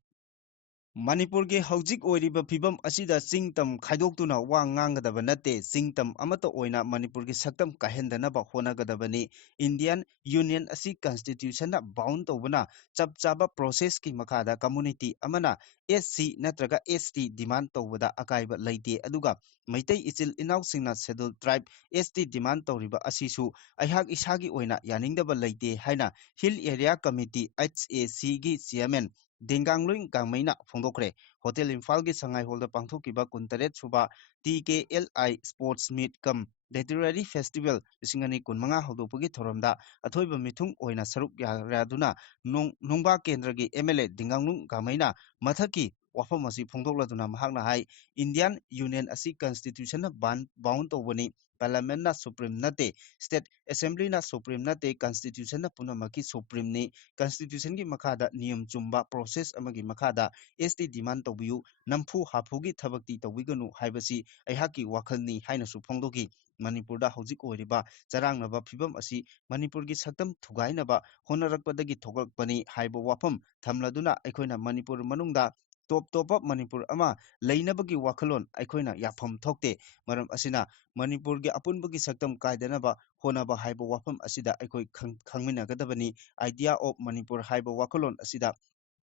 Manipur ge haujik oiriba phibam asida singtam khaidokduna wa ngangadaba nate singtam amata oina Manipur ge saktam kahendanaba honagadabani Indian Union asi constitution na bound tobuna chapchaba process ki makada community amana SC natraga ST demand tobada akaiba leite aduga maitai ichil inaw singna scheduled tribe ST demand tawriba asisu aihak isagi oina yaningdaba leite haina Hill Area Committee HAC gi chairman Dengangluing Gangmaina Fondokre Hotel Imphal gi Sangai Hall da pangthokiba 23 suba TKLI Sports Meet Cum Literary Festival Singani Kunmanga Hodopagi Thoromda Athoiba Mithung Oina Saruk Raduna Nungba Kendra gi MLA Denganglung Gangmaina Mathaki wafam asi phongdokladuna mahakna hai Indian Union asi constitution na bound tobani Parliament na Supreme nate State Assembly na Supreme nate Constitution na punamaki Supreme ni Constitution gi makada niyam chumba process amagi makada ST demand tawbiu namfu hafugi thabakti tawiganu haibasi aihaki wakhalni haina su phongdoki Manipur da hojik oiriba charangnaba phibam asi Manipur gi saktam thugainaba honarakpadagi thogakpani haiba wafam thamladuna aikoina Manipur manungda top Manipur ama leinabagi wakhalon aikoina yafam thokte maram asina Manipur gi apunbagi saktam kaidanaba honaba haiba wafam asida aikoi khangminagadabani idea of Manipur haiba wakalon asida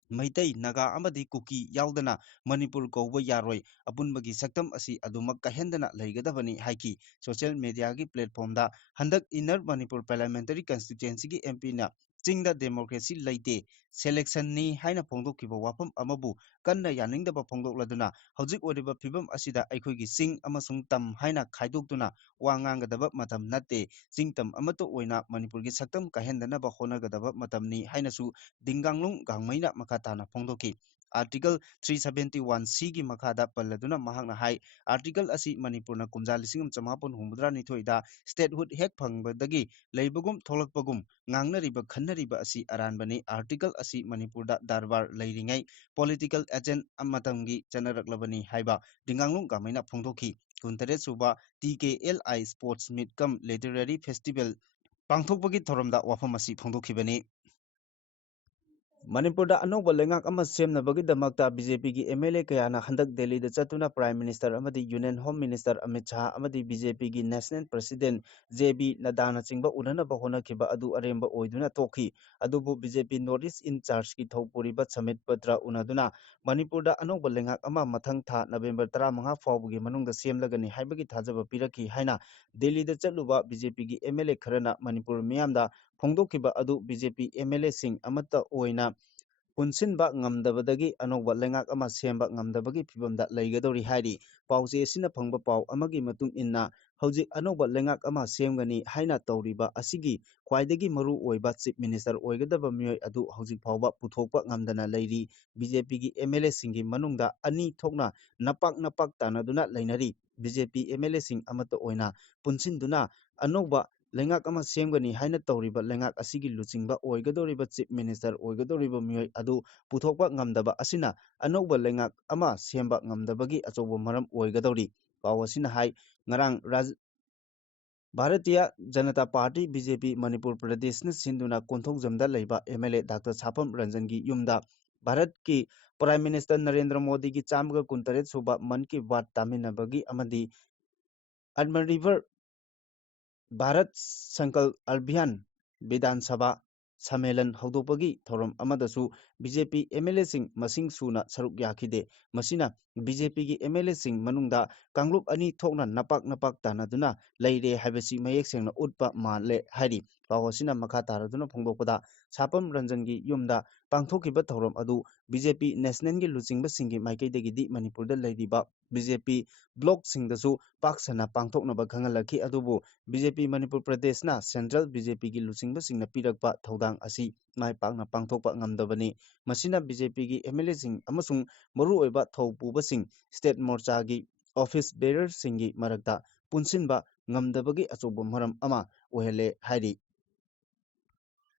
Maitai Naga amadi Kuki yaudana Manipur kauba yaroi apunbagi saktam asi adumak kahendana leigadabani haiki social media gi platform da handak inner Manipur parliamentary constituency gi MP na Chingda democracy leite selection ni haina phongdokiba wafam amabu kanna yaningdaba phongdokladuna hojik oriba phibam asida aikhoigi sing amasung tam haina khaidokduna wangangadaba matam natte singtam amato oina Manipur gi saktam kahendanaba honagadaba matamni hainasu Dinganglung Gangmaina makatana phongdoki Article 371C gi makada palladuna mahakna hai article asi Manipurna kumja lisingam chamapun humudra nithoida statehood hek phangbadagi leibagum tholakpagum ngangnariba khannariba asi aranbani article asi Manipurda darbar leiringai political agent amatamgi chanaraklabani haiba Dinganglung Gangmaina phongdoki 23 suba TKLI Sports Meet Cum Literary Festival pangthokpagi thoromda wafam asi phongdokhibani Manipurda anauba lengak ama semnabagidmakta BJP gi MLA kayana handak Delhi da chatuna Prime Minister amadi Union Home Minister Amit Shah amadi BJP gi National President JB Nadana chingba unanaba honakhiba adu aremba oiduna tokhi adubu BJP Northeast in charge ki thopuriba Samit Patra unaduna Manipurda anauba lengak ama mathang tha November 15 fawbugi manungda semlagani haibagi thajaba pirakhi haina Delhi da chatluba BJP gi MLA kharana Manipur miyamda phongdokhiba adu BJP MLA sing amata oina punsinba ngamdabadagi anauba lengak ama semba ngamdabagi phibamda leigadori hairi pause sina phangba pau amagi matung inna hojik anauba lengak ama semgani haina tawriba asigi khwaidagi maru oiba chief minister oigadaba miyoi adu hojik phawba puthokpa ngamdana leiri BJP gi MLA singi manungda ani thokna napak tanaduna leinari BJP MLA sing amata oina punsinduna anauba lengak ama semgani haina tawriba lengak asigi luchingba oigadoriba chief minister oigadoriba miyoi adu puthokpa ngamdaba asina anauba lengak ama semba ngamdabagi achoba maram oigadori paw asina hai ngarang Bharatiya Janata Party BJP Manipur Pradesh na sinduna konthokjamda leiba MLA Dr. Sapam Ranjan gi yumda Bharat ki Prime Minister Narendra Modi gi chamga 23 suba man ki baat taminabagi amadi Admiral River Bharat Sankal Abhiyan Bidan Sabha Samelan Haudopagi Thoram Amadasu BJP MLA Sing Masing Suna Saruk Yakide Masina BJP gi MLA Sing Manungda Kanglup Ani Thokna Napak Tanaduna Leire Habesi Mayek Sengna Utpa Male Hari Pawasina Makataraduna Pongbopada Sapam Ranjangi Yumda Pangthokiba Thoram Adu BJP National gi Lucingba Singi Maikaidegi Manipurda Ladiba BJP Block Singdasu Paksana Pangthoknaba Khangalaki Adubu BJP Manipur Pradesh na Central BJP gi Lucingba Singna Pirakpa Thodang Asi Mai Pakna Pangthokpa Ngamdabani Masina BJP gi MLA Sing Amasung Maru Oiba Thoupuba Sing State Morcha gi Office Bearer Singi Marakta Punsinba Ngamdabagi Achoba Maram Ama Ohele Hairi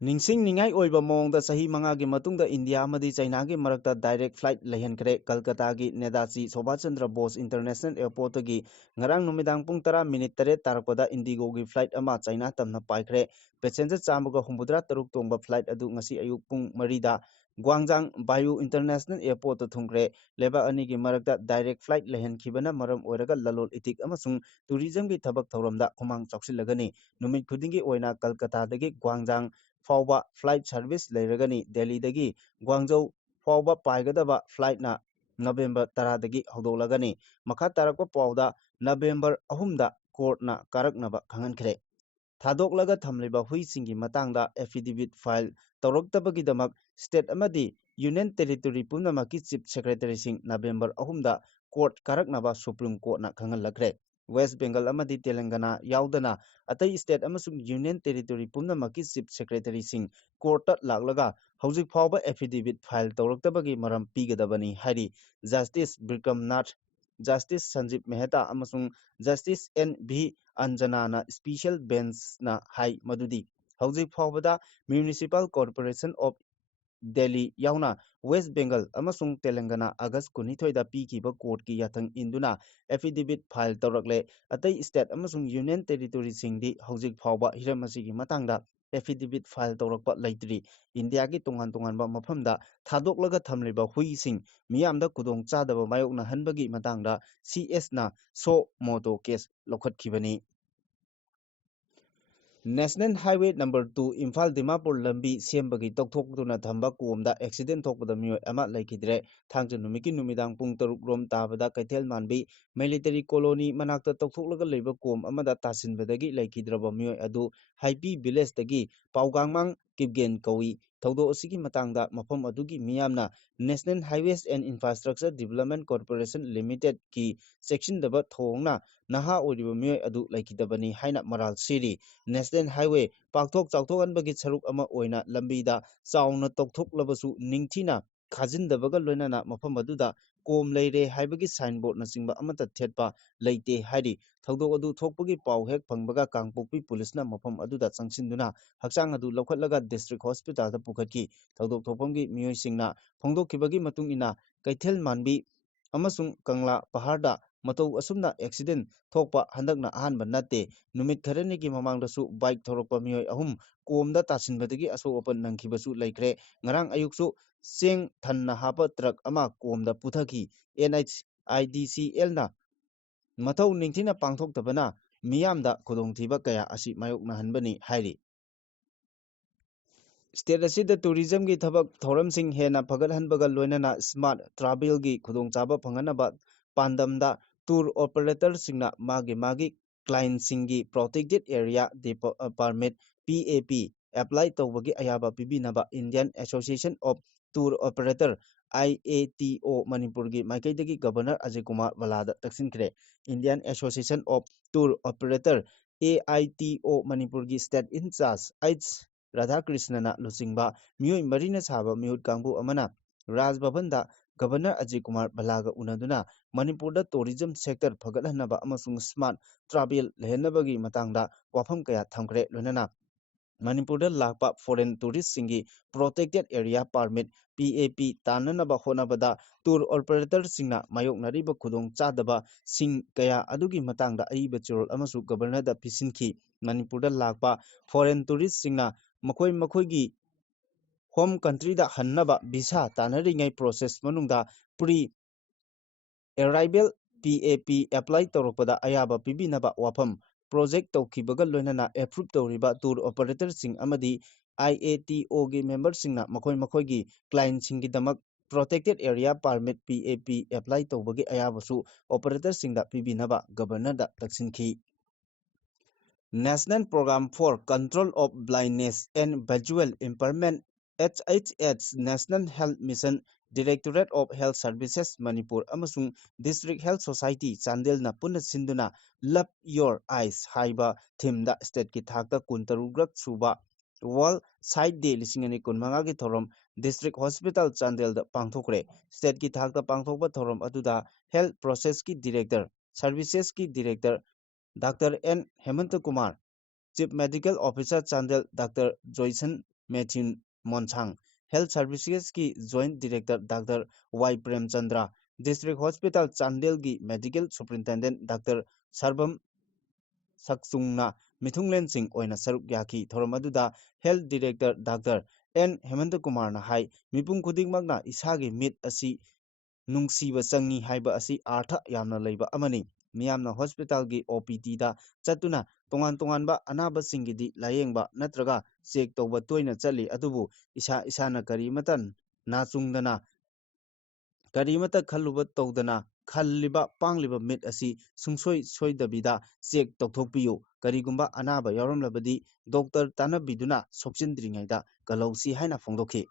Ningsing Ningai Oiba Mongda Sahi Mangagi Matungda India Amadi China gi Marakta Direct Flight Lehenkre Kolkata gi Nedachi Sobhachandra Bose International Airport gi Ngarang Numidang Pung 10 Tare Tarakpada Indigo gi flight ama China tamna paikre passenger Chamaga Humbudra Taruk Tongba flight adu ngasi ayuk pung 3 da Gwangjang Bayu International Airport thungkre leba ani gi marakta direct flight lehenkhibana maram oiraga lalol itik amasung tourism gi thabak thoramda khumang choksilagani numit khudingi oina Kolkata dagi Gwangjang Fawba flight service leiragani Delhi dagi Guangzhou Fawba paigadaba flight na November 10 dagi hodolagani makha tarakpa pawda November 3 da court na karaknaba khangankre Thadok thamliba hui singi matangda affidavit file tawraktabagidamak state amadi union territory punamaki chief secretary sing November 3 da court karaknaba Supreme Court na khangalakre West Bengal amadi Telangana yaudana atai state amasung union territory punamaki chief secretary sing court laglaga hojik phawba affidavit file tawraktabagi maram pigadabani hari Justice Bikram Nath Justice Sanjeev Mehta amasung Justice N.V. Anjana na special bench na hai madudi hojik phawbada Municipal Corporation of Delhi yauna West Bengal amasung Telangana August 12 da pikiba court ki yathang induna affidavit file tawrakle atai state amasung union territory singdi hojik phawba hiramasi gi matangda affidavit file tawrakpa laitri India ki tongan ba mafamda thadok thamliba hui sing miyamda kudong chadaba mayokna hanbagi matangda CS na so moto case lokhatkibani National Highway Number 2 Imphal Dimapur Lambi Sembagi Tokthokduna Thamba Komda accident thokpada mioi ama laikidre thangja numiki numidang pung 3 rom tabada Kaithel Manbi military colony manakta tokthoklaga leiba kom amada tasinbadagi laikidraba mioi adu Haipi village dagi Paugangmang Kipgen Kawi Thodo asigi matangda mafam adugi miyamna National Highways and Infrastructure Development Corporation Limited ki section daba thongna naha oriba mioi adu laikidabani haina maral siri National Highway Pakthok Chauthokhanbagi saruk ama oina lambida chauna tokthoklabasu ningthina khajindabaga loinana mafam aduda kom leire haibagi signboard na singba amata thetpa leite hairi thodok adu thokpagi paw hek phangbaga Kangpokpi police na mafam aduda changsinduna hakchang adu lokhatlaga district hospital da pukhatki thodok thokpamgi miyoi singna phongdokkibagi matung ina Kaithel Manbi amasung Kangla Paharda Matau asumna accident thokpa handakna ahanba natte numit kharani gi mamangdasu bike thorokpa mioi ahum komda tasinbadagi aso open nangkhibasu laikre ngarang ayuksu seng thanna hapa truck ama komda puthaki NHIDCL na mathau ningthina pangthoktabana miyamda khudongthiba kaya asi mayokna hanbani hairi State asida tourism gi thabak thoramsing hena phagathanbaga loinana smart travel gi khudongchaba phanganaba pandamda tour operator singna magi client singi protected area permit PAP apply tawbagi ayaba pibinaba Indian Association of Tour Operator IATO Manipur gi Maikaidagi Governor Ajay Kumar Balada taksinkre Indian Association of Tour Operator AITO Manipur gi State in charge H Radhakrishnana Lucingba Miyoi Marina Saba Miyut Kangbu Amana Raj Bhavanda Governor Ajay Kumar Balaga Unaduna Manipurda tourism sector phagathanaba amasung smart travel lehenabagi matangda wafam kaya thamkre lonana Manipurda lakpa foreign tourist singi protected area permit PAP tananaba honabada tour operator singna mayoknariba khudong chadaba sing kaya adugi matangda aiba churol amasu governor da pisinki Manipurda lakpa foreign tourist singna makhoi home country da hannaba visa tanaringai process manungda pre arrival PAP apply toropada ayaba pibinaba wafam project tawkhibaga loinana approve tawriba tour operator sing amadi IATO gi member singna makhoi gi client singi damak protected area permit PAP apply tawbagi ayabasu operator singda pibinaba governor da taksinki National Program for Control of Blindness and Visual Impairment HHS National Health Mission Directorate of Health Services Manipur amasung District Health Society Chandel na punna sinduna Love Your Eyes haiba theme da state ki thakta kuntarugrak suba World Sight Day lisingani kunmanga ki thorom District Hospital Chandel da pangthokre state ki thakta pangthokba thorom aduda Health Process ki Director Services ki Director Dr. N. Hemanta Kumar, Chief Medical Officer Chandel Dr. Joyson Matthew Monchang, Health Services की Joint Director Dr. Y. Premchandra, District Hospital Chandel की Medical Superintendent Dr. Sarvam Saksungna Mithunglen Singh oina saruk yaki thoromaduda Health Director Dr. N. Hemanta Kumar na hai mipung khudingmakna isagi mit asi nungsiba changi haiba asi artha yamna leiba amani Miyamna Hospital gi OPD da chatuna tongan ba anaba singidi layengba natraga check tawba toina chali adubu isana karimatan na chungdana karimata khalluba tawdana khalliba pangliba mit asi sungsoi soidabida check tawthokpiyo karigumba anaba yaramlabadi doctor tanabiduna sokchindringaida kalausi haina phongdokhi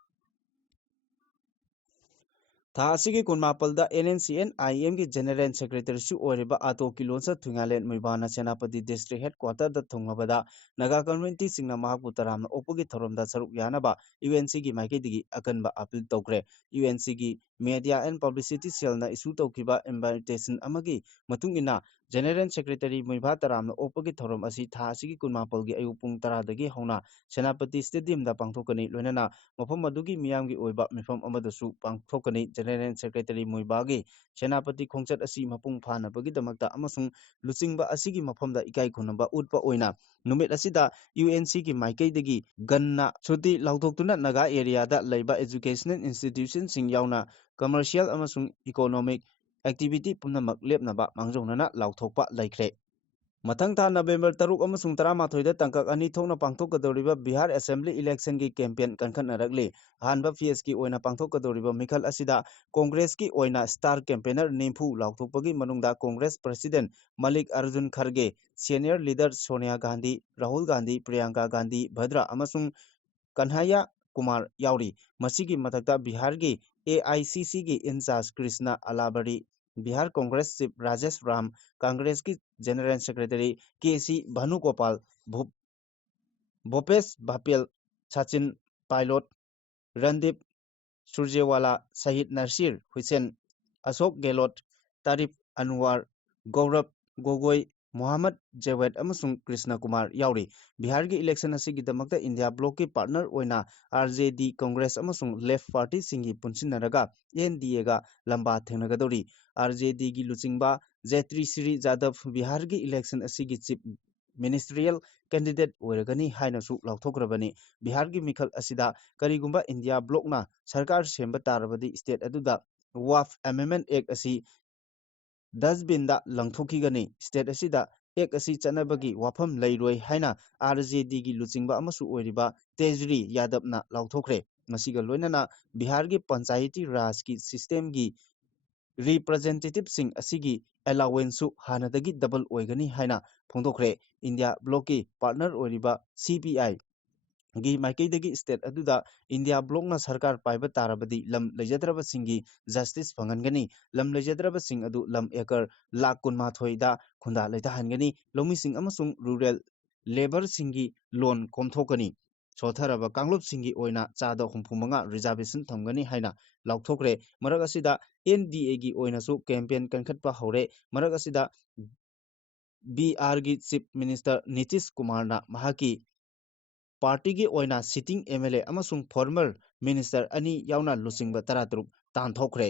Thasigi Kunmapalda NNCN IM ki General Secretary Su Oriba Ato Kilonsa Thungalen Muibana Senapati District Headquarter da Thungabada Naga Community Singna Mahaputaram Opogi Thoramda Saruk Yanaba UNC ki Maiki Digi Akanba Appeal Tokre UNC ki Media and Publicity Cell na issue Tokiba invitation amagi Matungina General Secretary Muibataram Opogi Thoram Asi Thasigi Kunmapalgi Ayupung Taradagi Hona Senapati Stadium da Pangthokani Lonana Mapamadugi Miamgi Oiba Mifam Amadasu Pangthokani General Secretary Muibagi Senapati Khongchat asi mapung phana bagi damakta amasung luchingba asigi mafamda ikai khunamba utpa oina numit asida UNC ki maikei dagi ganna chuti lautoktuna naga area da leiba educational institution sing yauna commercial amasung economic activity punamak lepnaba mangjongna lauthokpa laikre Mathang tha November 3 amasung 13 da tangkak ani thokna pangthokadoriba Bihar Assembly election ki campaign kankhanaragli hanba PS ki oina pangthokadoriba mikhal asida Congress ki oina star campaigner Nimphu lauthokpagi manungda Congress President Malik Arjun Kharge senior leader Sonia Gandhi Rahul Gandhi Priyanka Gandhi Bhadra amasung Kanhaya Kumar yauri masigi mathakta Bihar ki AICC ki incharge Krishna Alabari Bihar Congress Chief Rajesh Ram, Congress की General Secretary KC Bhanugopal, Bhopesh Bapel, Sachin Pilot, Randip Surjewala, Sahid Narsir, Hussein Ashok Gehlot, Tarif Anwar, Gaurav Gogoi, Mohammad Jawed amasung Krishna Kumar yauri Bihar ki election asigi damakta India bloc ki partner oina RJD Congress amasung Left Party singi punsinaraga NDA ga lamba thengnagadori RJD gi luchingba Jetri Sri Jadhav Bihar ki election asigi chief ministerial candidate oiragani haina su lauthokrabani Bihar ki mikhal asida karigumba India bloc na sarkar semba tarabadi state aduda WAF Amendment Act asi Dustbinda langthokigani state asida ek asi chanabagi wafam leiroi haina RJD gi luchingba amasu oiriba Tejri Yadav na lauthokre masiga loinana Bihar gi panchayati raj ki system gi representative sing asigi allowance su hanadagi double oigani haina phongdokre India bloc ki partner oiriba CPI gi maikeidagi state aduda India bloc na sarkar paiba tarabadi lam lejadraba singi justice phangangani lam lejadraba sing adu lam ekar lakh kunma thoida khunda leita hangani lomi sing amasung rural labor singi loan komthokani sotharaba kanglop singi oina chada humphumanga reservation thamgani haina lauthokre marak asida NDA gi oina su campaign kankhatpa hore marak asida BR gi chief minister Nitish Kumar na mahaki party gi oina sitting MLA amasung former minister ani yauna lusingba 13 tanthokre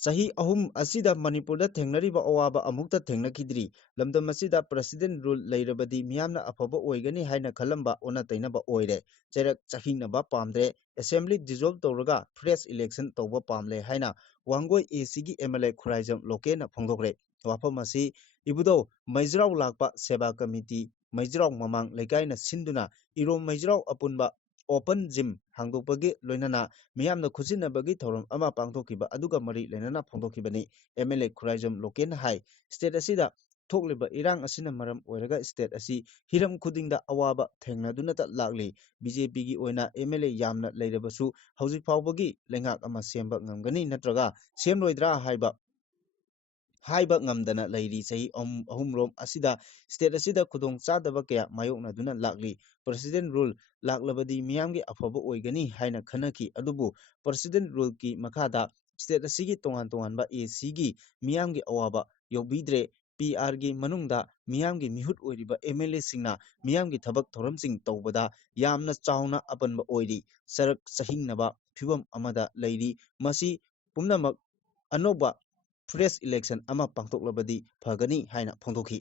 Sahi ahum asida Manipurda thengnariba awaba amukta thengnakhidri lamdam asida president rule leirabadi miyamna afaba oigani haina khalamba ona tainaba oire cherak chahinaba pamdre assembly dissolve tawraga fresh election tawba pamle haina wangoi AC gi MLA khuraijam lokena phongdokre wafamasi ibudo maijraw lakpa seba committee maijraw mamang legaina sinduna iro maijraw apunba open gym hangdokpagi loinana miyamna khujinabagi thorom ama pangthokiba aduga mari lenana phongdokibani MLA khuraijam loken hai state asida thokliba irang asina maram oiraga state asi hiram khudingda awaba thengnaduna ta lakli BJP gi oina MLA yamna leirabasu hauji phawbagi lengak ama semba ngamgani natraga semloidra haiba ngamdana leiri sahi ahumrom asida state asida khudong chadaba kaya mayokna duna lakli president rule laklabadi miyamgi afaba oigani haina khanaki adubu president rule ki makhada state asigi tongan ba AC gi miyamgi awaba yobidre PR gi manungda miyamgi mihut oiriba MLA singna miyamgi thabak thoramsing tawbada yamna chauna apanba oiri sarak sahingnaba phibam amada leiri masi pumnamak anoba fresh election ama pangtoklabadi phagani haina phongdokhi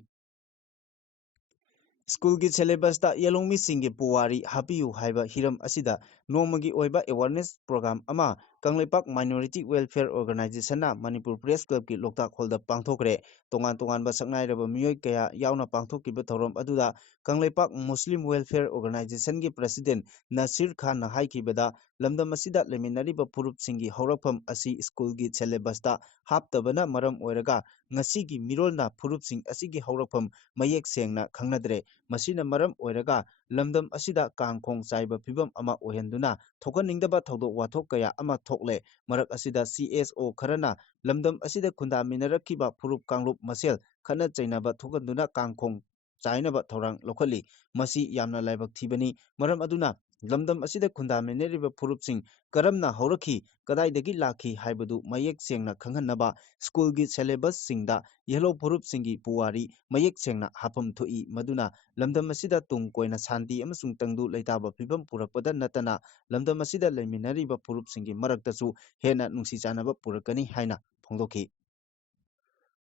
School ki syllabus ta yalongmi singi puwari hapiyu haiba hiram asida nomagi oiba awareness program ama Kangleipak Minority Welfare Organization na Manipur Press Club ki Loktak Hall da pangthokre tongan ba saknairaba miyoi kaya yauna pangthokiba thorom aduda Kangleipak Muslim Welfare Organization gi President Nasir Khan na haikibada lamdam asida leminariba purup singi haurakpham asi school gi syllabus ta haptabana maram oiraga ngasi gi mirolna purup sing asigi haurakpham mayek sengna khangnadre masina maram oiraga lamdam asida kangkhong chaiba phibam ama ohenduna thokaningdaba thodok wathok kaya ama thokle marak asida CSO kharana lamdam asida khunda minarakhiba phurup kanglup masel khana chainaba thokanduna kangkhong chainaba thorang lokhali masi yamna laibak thibani maram aduna lamdam asida khunda mineriba phurupsing karamna haurakhi kadaidagi lakhi haibadu mayek sengna khanghanaba school gi syllabus singda yellow phurup singi puwari mayek sengna hapam thoi maduna lamdam asida tung koina santi amasung tangdu leitaba phibam purakpada natana lamdam asida leiminariba phurup singi maraktasu hena nungsi chanaba purakani haina phongdokhi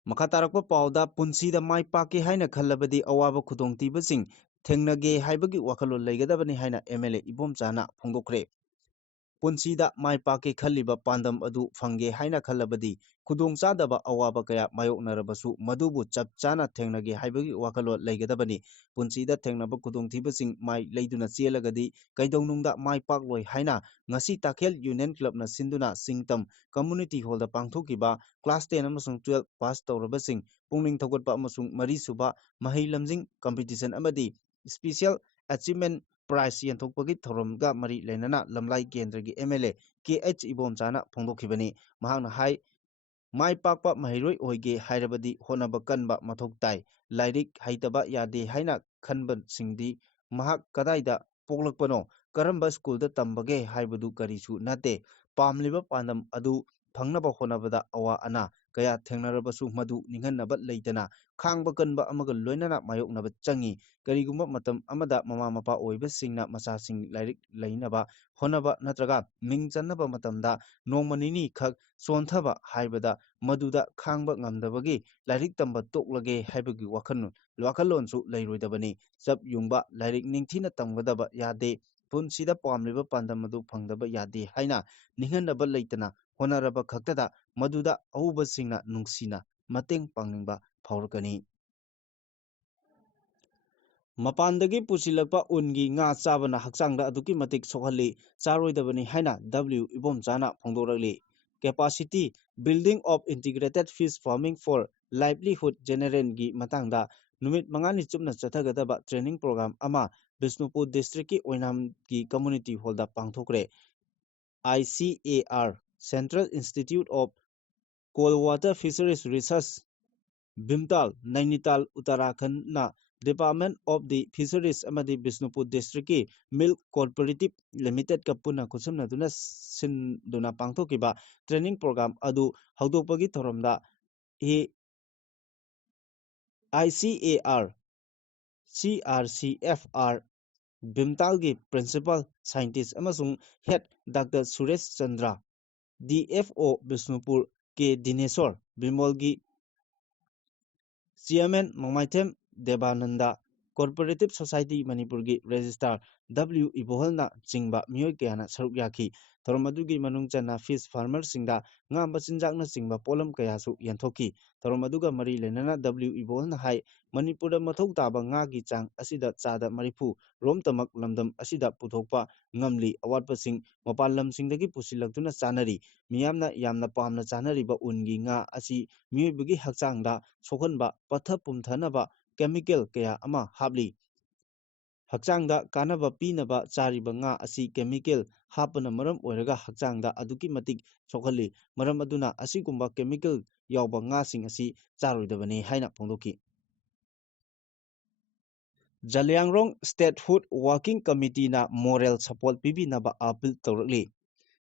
makatarakpa pauda punsida mai pake haina khallabadi awaba khudongtibasing thengnage haibagi wakhalol leigadabani haina MLA Ibomchana phongdokre punsida mai pake khalliba pandam adu phange haina khallabadi khudongchadaba awaba kaya mayoknarabasu madubu chapchana thengnage haibagi wakhalol leigadabani punsida thengnaba khudongthibasing mai leiduna chelagadi kaidownungda mai pakloi haina ngasi takhel union club na sinduna singtam community hall da pangthokiba class 10 amasung 12 pass tawrabasing pungning thogotpa amasung mari suba mahai lamjing competition amadi special achievement prize yenthokpagi thoromga mari lenana lamlai kendragi MLA KH Ibomchana phongdokhibani mahakna hai mai pakpa mahiroi oige hairabadi honaba kanba mathok tai lairik haitaba yade haina khanban singdi mahak kadaida poklakpano karamba school da tambage haibadu karisu nate pamliba pandam adu phangnaba honabada awa ana kaya thengnarabasu madu ninghanaba leitana khangba kanba amaga loinana mayoknaba changi karigumba matam amada mama mapa oiba singna masa sing lairik leinaba honaba natraga mingchanaba matamda nongmanini khak sonthaba haibada maduda khangba ngamdabagi lairik tamba toklage haibagi wakhalonsu leiroidabani chap yungba lairik ningthina tamgadaba yade punsida pamliba pandam adu phangdaba yade haina ninghanaba leitana honaraba khaktada maduda auba singna nungsina mateng pangningba phaurakani mapandagi pusilakpa ungi nga chabana hakchangda aduki matik sokhali charoidabani haina W Ibomchana phongdorakli capacity building of integrated fish farming for livelihood general gi matangda numit mangani chupna chathagadaba training program ama Bishnupur district ki Oinam ki community hall da pangthokre ICAR Central Institute of Cold Water Fisheries Research Bhimtal Nainital Uttarakhand na Department of the Fisheries amadi Bishnupur district ki Milk Cooperative Limited ka puna kusumna duna sinduna pangthokiba training program adu haudokpagi thoromda ICAR CRCFR Bhimtal gi principal scientist amasung head Dr. Suresh Chandra DFO Bishnupur K. Dineswar, Bimolgi Chairman Mamaithem Debananda, Cooperative Society Manipurgi Registrar W. Ibohalna Chingba Miyoi Kayana Saruk Yaki, Toromadugi Manung Chana Fish Farmer Singda, Ngamba Chinjakna Chingba Polam Kayasu Yantoki, Toromaduga Mari Lenana W. Ibohalna Hai, Manipura Mathau Taba Ngagi Chang, Asida Chada Maripu, Rom Tamak Lamdam Asida Putopa, Ngamli, Awatpasing, Mapalam Singdagi Pusilagtuna Chanari, Miyamna Yamna Pamna Chanariba Ungi Nga Asi, Miyubugi Haksangda, Sokanba, Patha Pumthanaba, Chemical Kaya Ama Habli. Hakchangda Kanaba Pinaba Chariba Nga Asi Chemical Hapana Maram Oraga Hakchangda Aduki Matik Sokali, Maramaduna Asikumba Chemical Yauba Nga Sing Asi Charuidabani Haina Pondoki. Jaliangrong Statehood Working Committee na Moral Support Bibi Naba Appeal Torli.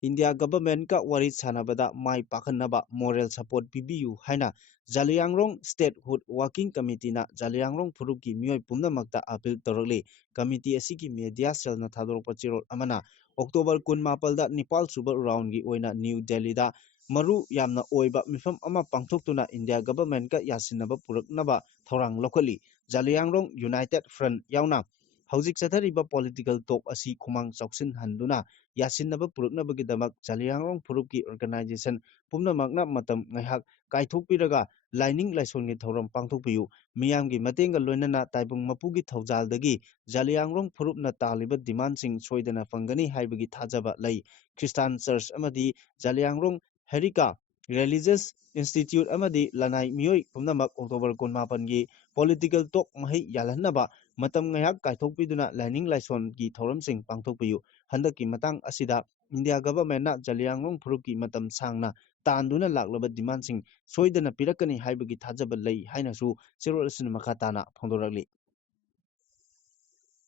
India government ka wari sanabada mai pakhanaba moral support PBU haina Jaliangrong Statehood Working Committee na Jaliangrong Phuruki Miyoi Pumnamakta appeal torli committee asigi media cell na thadorpa chirol amana October 18 da Nepal suba round gi oina New Delhi da maru yamna oiba mifam ama pangthoktuna India government ka yasinaba puraknaba thorang locally Jaliangrong United Front yauna Hauzik Chathariba political talk asi khumang choksin handuna yasinaba puruknabagi damak Jaliangrong Phuruki organization pumnamakna matam ngaihak kaithokpiraga lining laisongi thoram pangthokpiyu miyamgi matenga loinana taibung mapugi thoujaldagi Jaliangrong Phurupna taliba demand sing soidana fangani haibagi thajaba lai Christian Church amadi Jaliangrong Herika Religious Institute amadi lanai miyoi pumnamak October 18 gi political talk mahi yalanaba matam ngayak kaithokpiduna lining laison gi thoram sing pangthokpiyu handaki matang asida India government na Jaliangrong Phuruki matam sangna tanduna laklaba demand sing soidana pirakani haibagi thajaba lai hainasu Chirol asin makhatana phongdorakli.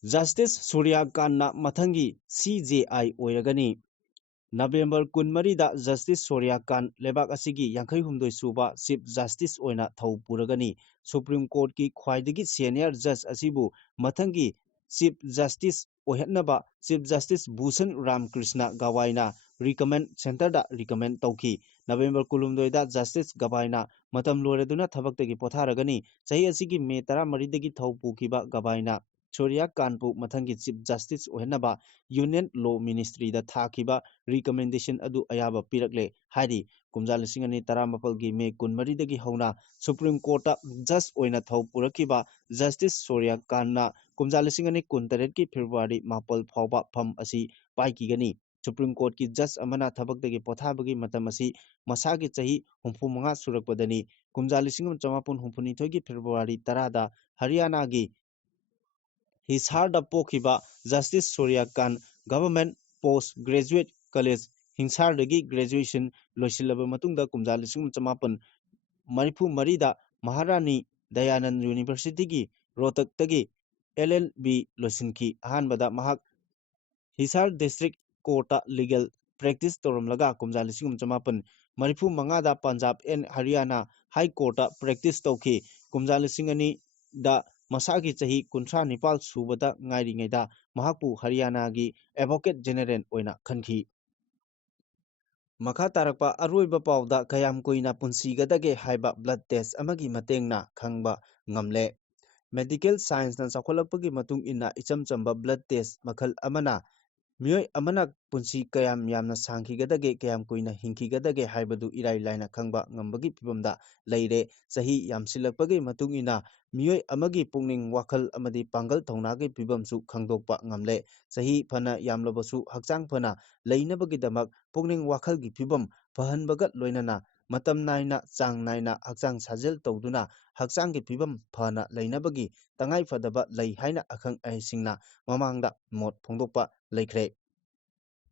Justice Surya Khan na mathangi CJI oiragani November 13 da Justice Surya Khan lebak asigi 52 suba Chief Justice oina thau puragani Supreme Court ki khwaidagi senior judge asibu mathangi Chief Justice ohenaba Chief Justice Bhushan Ramkrishna Gawaina recommend center da recommend tauki November 12 da Justice Gawaina matam loreduna thabaktagi potharagani chahi asigi May 13 dagi thau pukiba Gawaina Surya Kanpu mathangi Chief Justice ohenaba Union Law Ministry da thakiba recommendation adu ayaba pirakle hari kumja lising ani 18 gi May 13 dagi hauna Supreme Court ta judge oina thau purakiba Justice Surya Khan na kumja lising ani 19 ki February 10 phawba pham asi paikigani Supreme Court ki judge amana thabak dagi pothabagi matam asi masagi chahi 35 surakpadani kumja lising 1992 gi February 10 da Haryana gi Hisar da pokiba Justice Surya Khan Government Postgraduate College Hingsar dagi graduation loisilaba matungda kumja lising 1994 da Maharani Dayanand University gi Rohtak tagi LLB loisinki ahanbada mahak Hisar District Court Legal Practice Toramlaga kumja lising 1995 da Punjab and Haryana High Court Practice tauki kumja lising ani da Masagi chahi 39 subada ngairingaida mahakpu Haryana gi Advocate General oina khanki Makha tarakpa aroiba pawda kayam koina punsigadage haiba blood test amagi matengna khangba ngamle Medical Science na sakholakpagi matung ina ichamchamba blood test makhal amana Miyoi amana punsi kayam yamna sangkigadage kayam koina hingkigadage haibadu irai laina khangba ngambagi pibamda leire sahi yamsilakpagi matung ina Miyoi amagi pungning wakhal amadi pangal thonage pibamsu khangdokpa ngamle sahi phana yamlabasu hakchang phana leinabagi damak pungning wakhal gi pibam phahanbaga loinana matam naina chang naina hakchang sajel tawduna hakchang gi pibam phana leinabagi tangai phadaba lei haina akhang ai singna mamangda mot phongdokpa laikhre